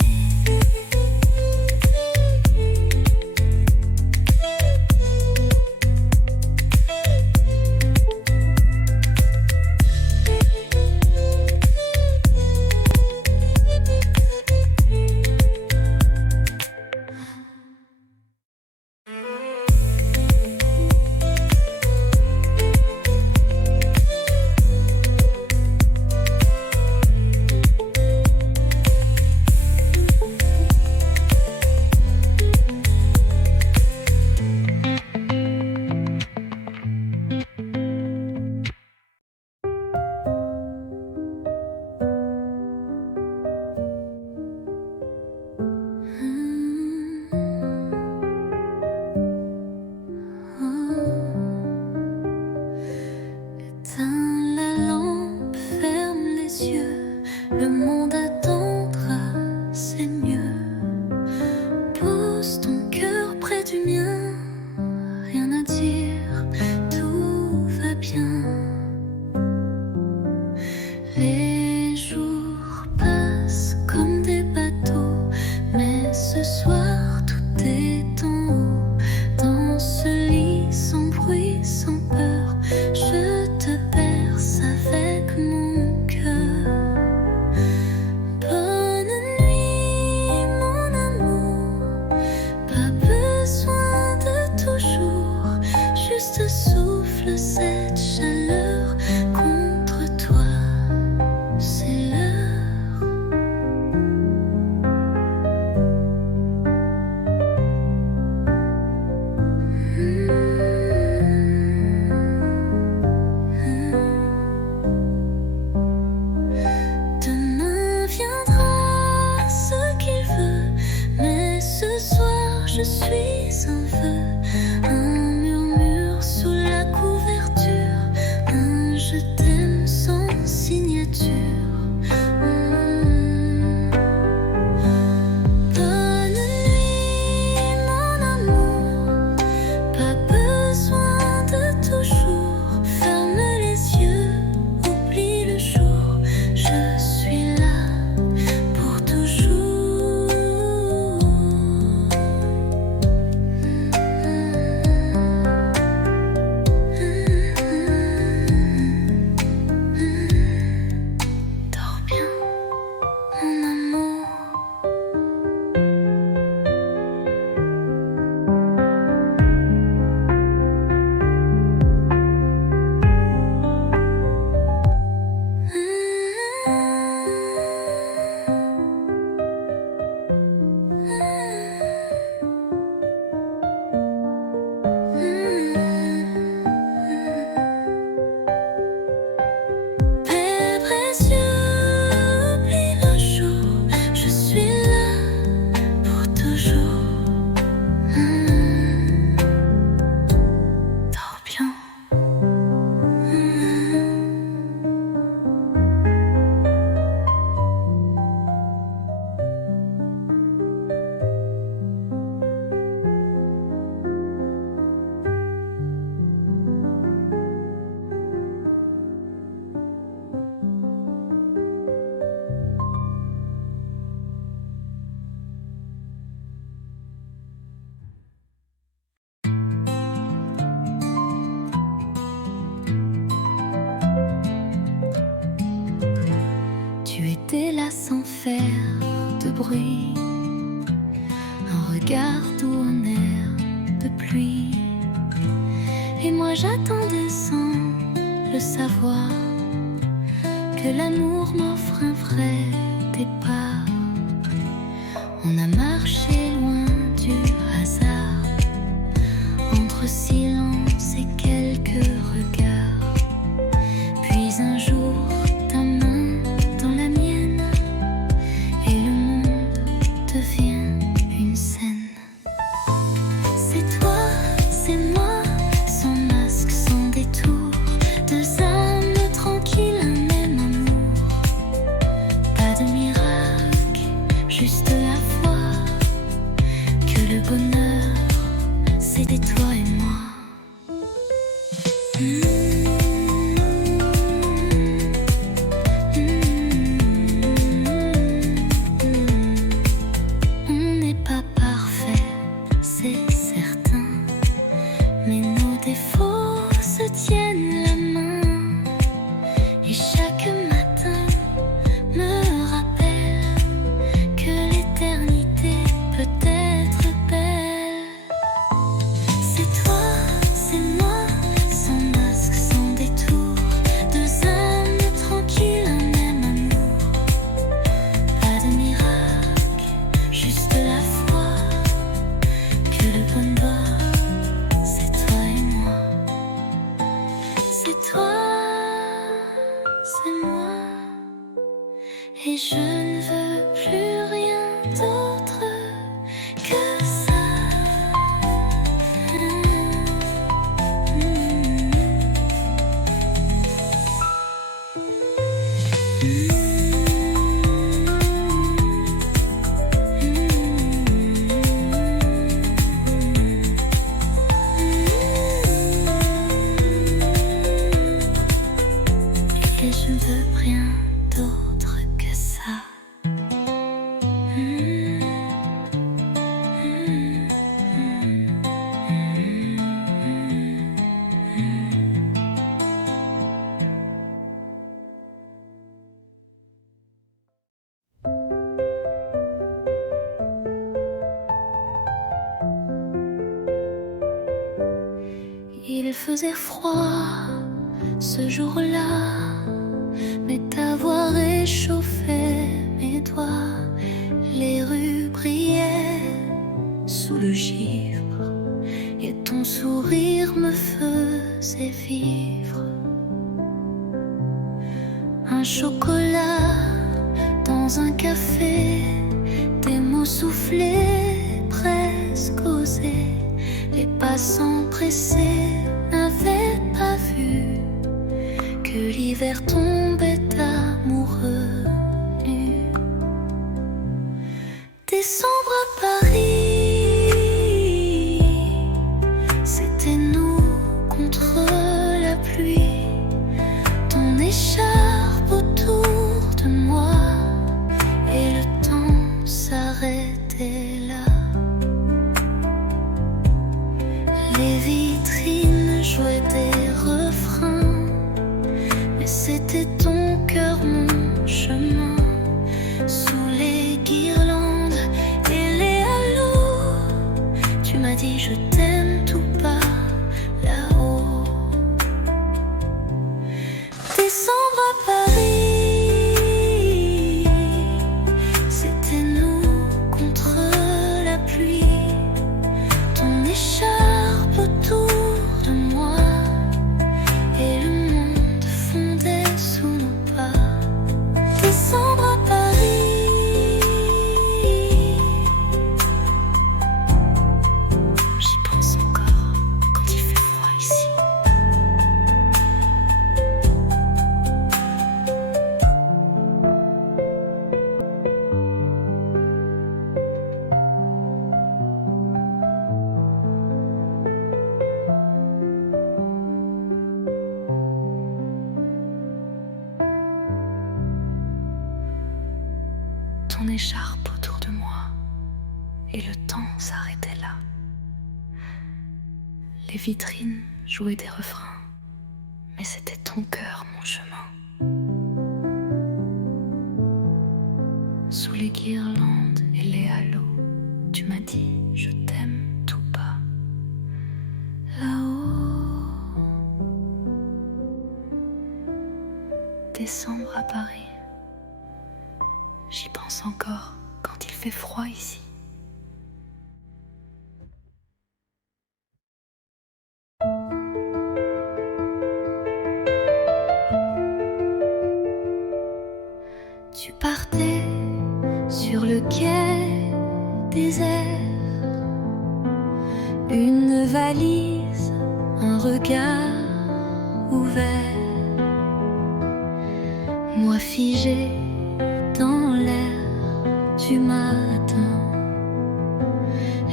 de cette chaleur contre toi. C'est l'heure. Demain viendra ce qu'il veut, mais ce soir je suis un feu, un murmure sous la couverture, un je t'aime sans signature. Bonne nuit mon amour, pas besoin de toujours. Ferme les yeux, oublie le jour, je suis là pour toujours. Dors bien, mon amour. Père précieux, oublie le jour, je suis là pour toujours. Dors bien. Tu étais là sans faire de bruit, un regard doux, un air de pluie. Et moi j'attendais sans le savoir que l'amour m'offre un vrai départ. On a marché loin du hasard, entre silence et quelques regards. Puis un jour, ta main dans la mienne, et le monde devient une scène. C'est toi, c'est moi, sans masque, sans détour, deux âmes tranquilles, un même amour. Pas de miracle, juste la foi que le bonheur, c'était toi et moi. On n'est pas parfait, c'est certain, mais nos défauts se tiennent la main. Et chaque matin me rappelle que l'éternité peut être belle. C'est toi, c'est moi, sans masque, sans détour, deux âmes tranquilles, un même amour. Pas de miracle, juste la foi que le bonheur, c'est toi et moi. Il faisait froid ce jour-là, mais ta voix réchauffait mes doigts. Les rues brillaient sous le givre et ton sourire me faisait vivre. Un chocolat dans un café, des mots soufflés, presque osés. Les passants pressés n'avaient pas vu que l'hiver tombait amoureux nu. Décembre à Paris, c'était nous contre la pluie. Ton écharpe autour de moi et le temps s'arrêtait là. Les vitrines jouaient des refrains, mais c'était ton cœur, mon chemin. Sous les guirlandes et les halos, tu m'as dit je t'aime tout bas là-haut. Décembre à Paris, c'était nous contre la pluie. Ton écharpe autour de moi et le monde fondait sous nos pas. Décembre à Paris, j'y pense encore quand il fait froid ici. Ton écharpe autour de moi et le temps s'arrêtait là. Les vitrines jouaient des refrains, mais c'était ton cœur, mon chemin. Sous les guirlandes et les halos, tu m'as dit je t'aime tout bas là-haut. Décembre à Paris, j'y pense encore quand il fait froid ici. Tu partais sur le quai désert, une valise, un regard ouvert. Moi figé dans l'air du matin,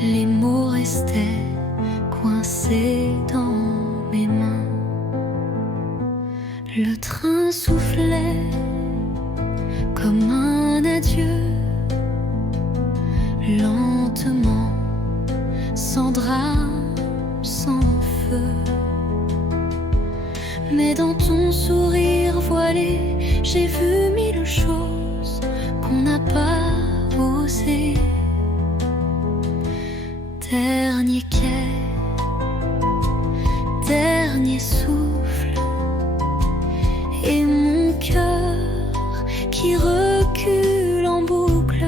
les mots restaient coincés dans mes mains. Le train soufflait comme un adieu, lentement, sans drame, sans feu. Mais dans ton sourire voilé, j'ai vu mille choses qu'on n'a pas osé. Dernier quai, dernier souffle, et mon cœur qui recule en boucle.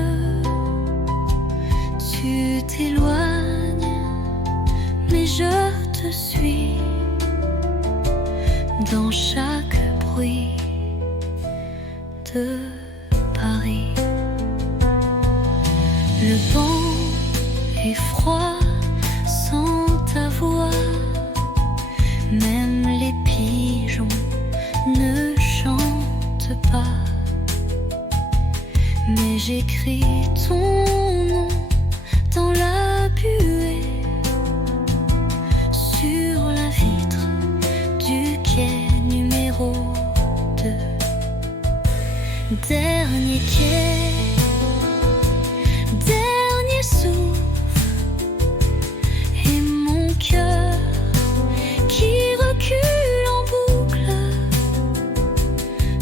Tu t'éloignes, mais je te suis dans chaque bruit de Paris. Le vent est froid sans ta voix, même les pigeons ne chantent pas. Mais j'écris ton nom dans la buée, sur la vitre du quai numéro 2. Dernier quai, dernier souffle, et mon cœur qui recule en boucle.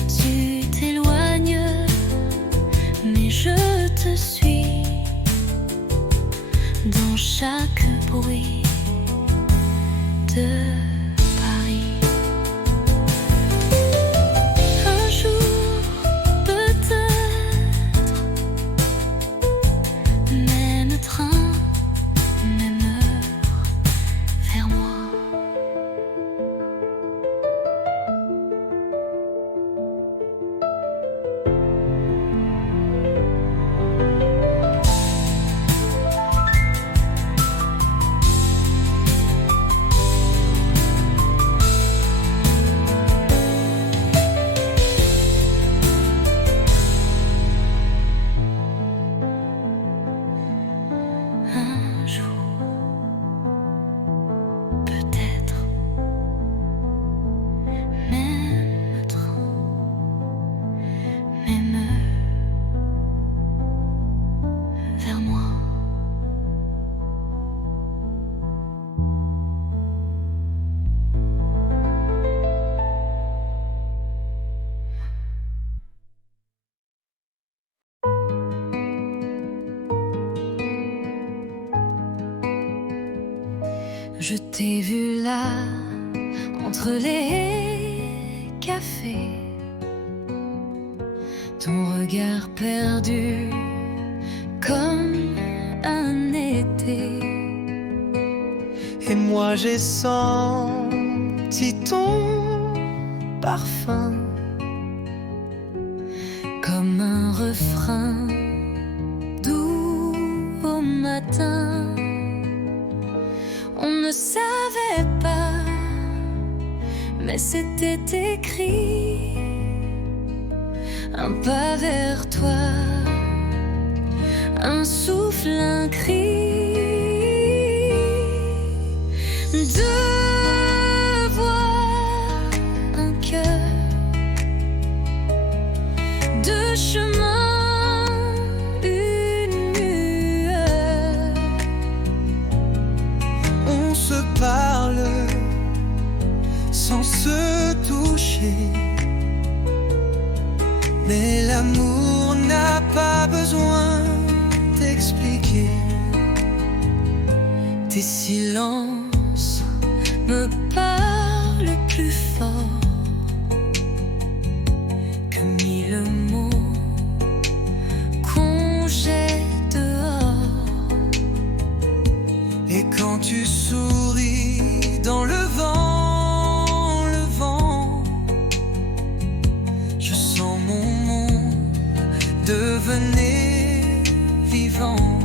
Tu t'éloignes, mais je te suis dans chaque bruit de Je t'ai vu là, entre les cafés, ton regard perdu comme un été. Et moi j'ai senti ton parfum comme un refrain doux au matin. On ne savait pas, mais c'était écrit. Un pas vers toi, un souffle, un cri. Deux voix, un cœur, deux chemins, une lueur. On se parle sans se toucher, mais l'amour n'a pas besoin d'expliquer. Tes silences me parlent plus fort que mille mots qu'on jette dehors. Et quand tu souris dans le vent, je sens mon monde devenir vivant.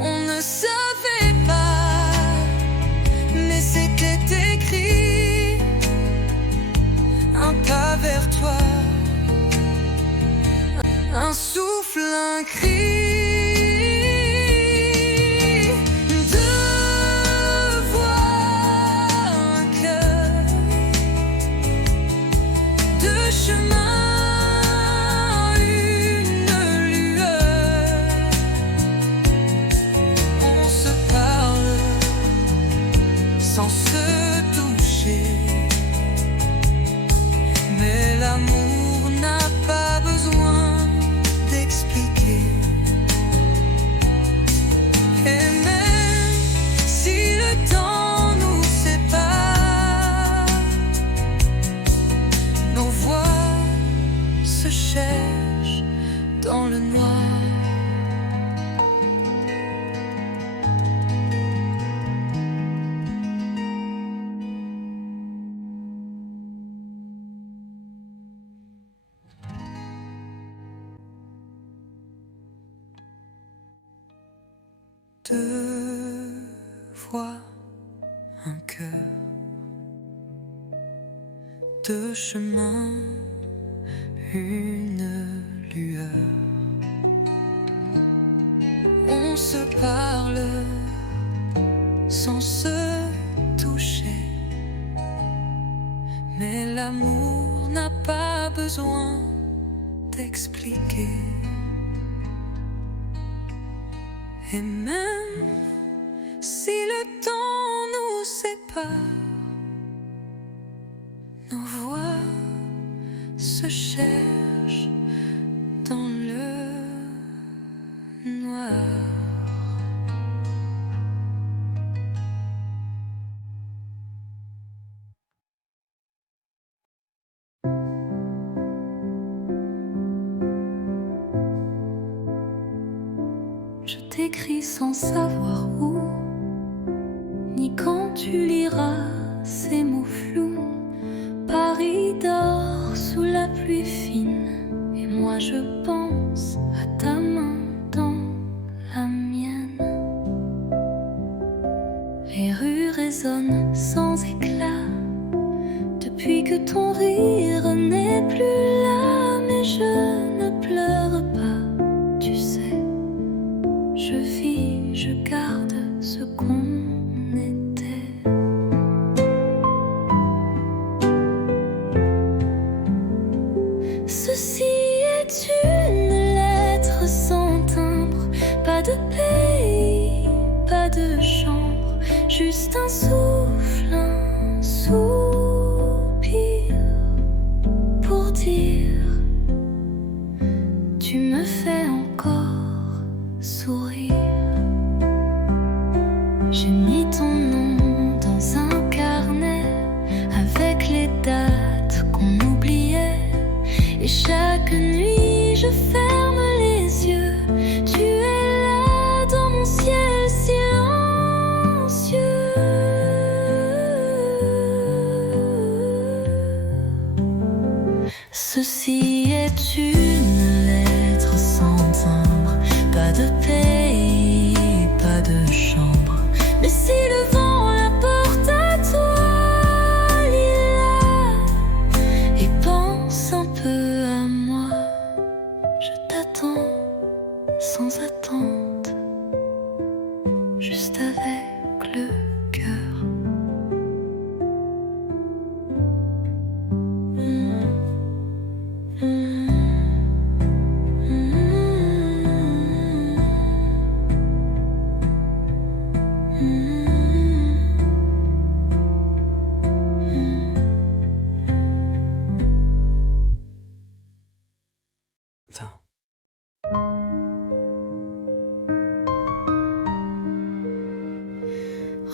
On ne savait pas, mais c'était écrit. Un pas vers toi, Un souffle, un cri. Deux voix, un cœur, deux chemins, une lueur. on se parle sans se toucher, mais l'amour n'a pas besoin d'expliquer. Et même si le temps nous sépare, nos voix se cherchent dans le noir. Deux voix, un cœur, deux chemins, une lueur. On se parle sans se toucher, mais l'amour n'a pas besoin d'expliquer. Et même si le temps nous sépare, nos voix se cherchent dans le noir. Je t'écris sans savoir où, ni quand tu liras ces mots flous. Paris dort sous la pluie fine, et moi je pense à ta main dans la mienne. Les rues résonnent sans éclat, depuis que ton rire n'est plus là. Mais je ne pleure pas, tu sais. Je vis, je garde ce qu'on était. Ceci est une lettre sans timbre, pas de pays, pas de chambre, juste un souffle, un soupir pour dire tu me fais encore sourire. J'ai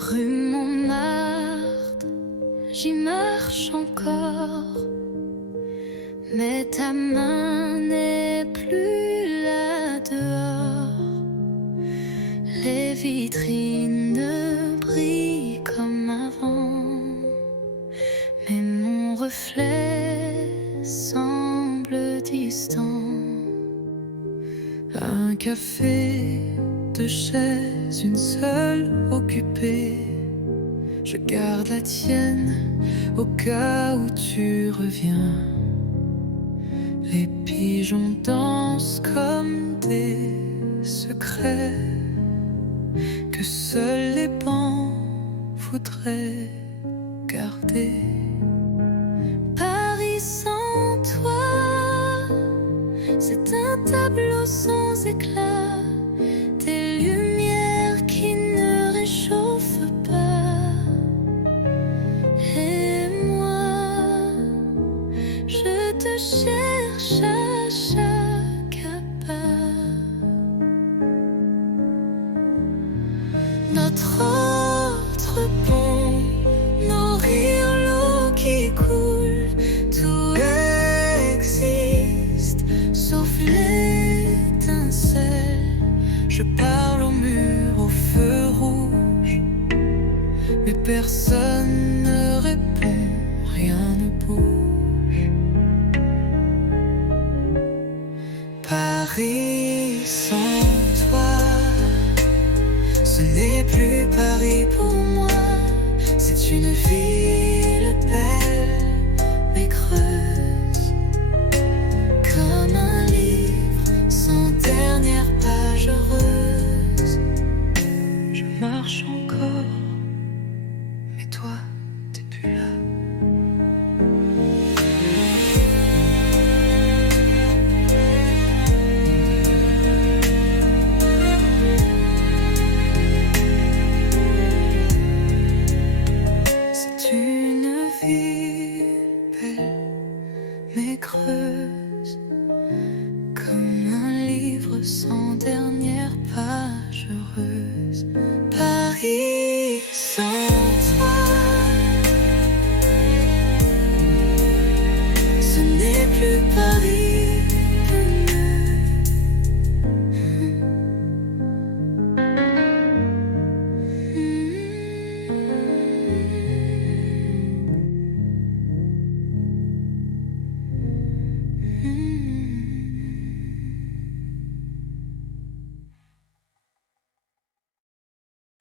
Rue Montmartre, j'y marche encore, mais ta main n'est plus là dehors. Les vitrines ne brillent comme avant, mais mon reflet semble distant. Un café, deux chaises, une seule occupée. Je garde la tienne au cas où tu reviens. Les pigeons dansent comme des secrets que seuls les bancs voudraient garder. Paris sans toi, c'est un tableau sans éclat, des lumières qui ne réchauffent pas. Et moi, je te cherche à chaque pas. Notre autre pont, nos rires, l'eau qui coule, tout existe sauf l'étincelle. Je parle au mur, au feu rouge, mais personne ne répond, rien ne bouge. Paris sans toi, ce n'est plus Paris pour moi. C'est une ville belle mais creuse, Comme un livre sans dernière page heureuse. je marche encore.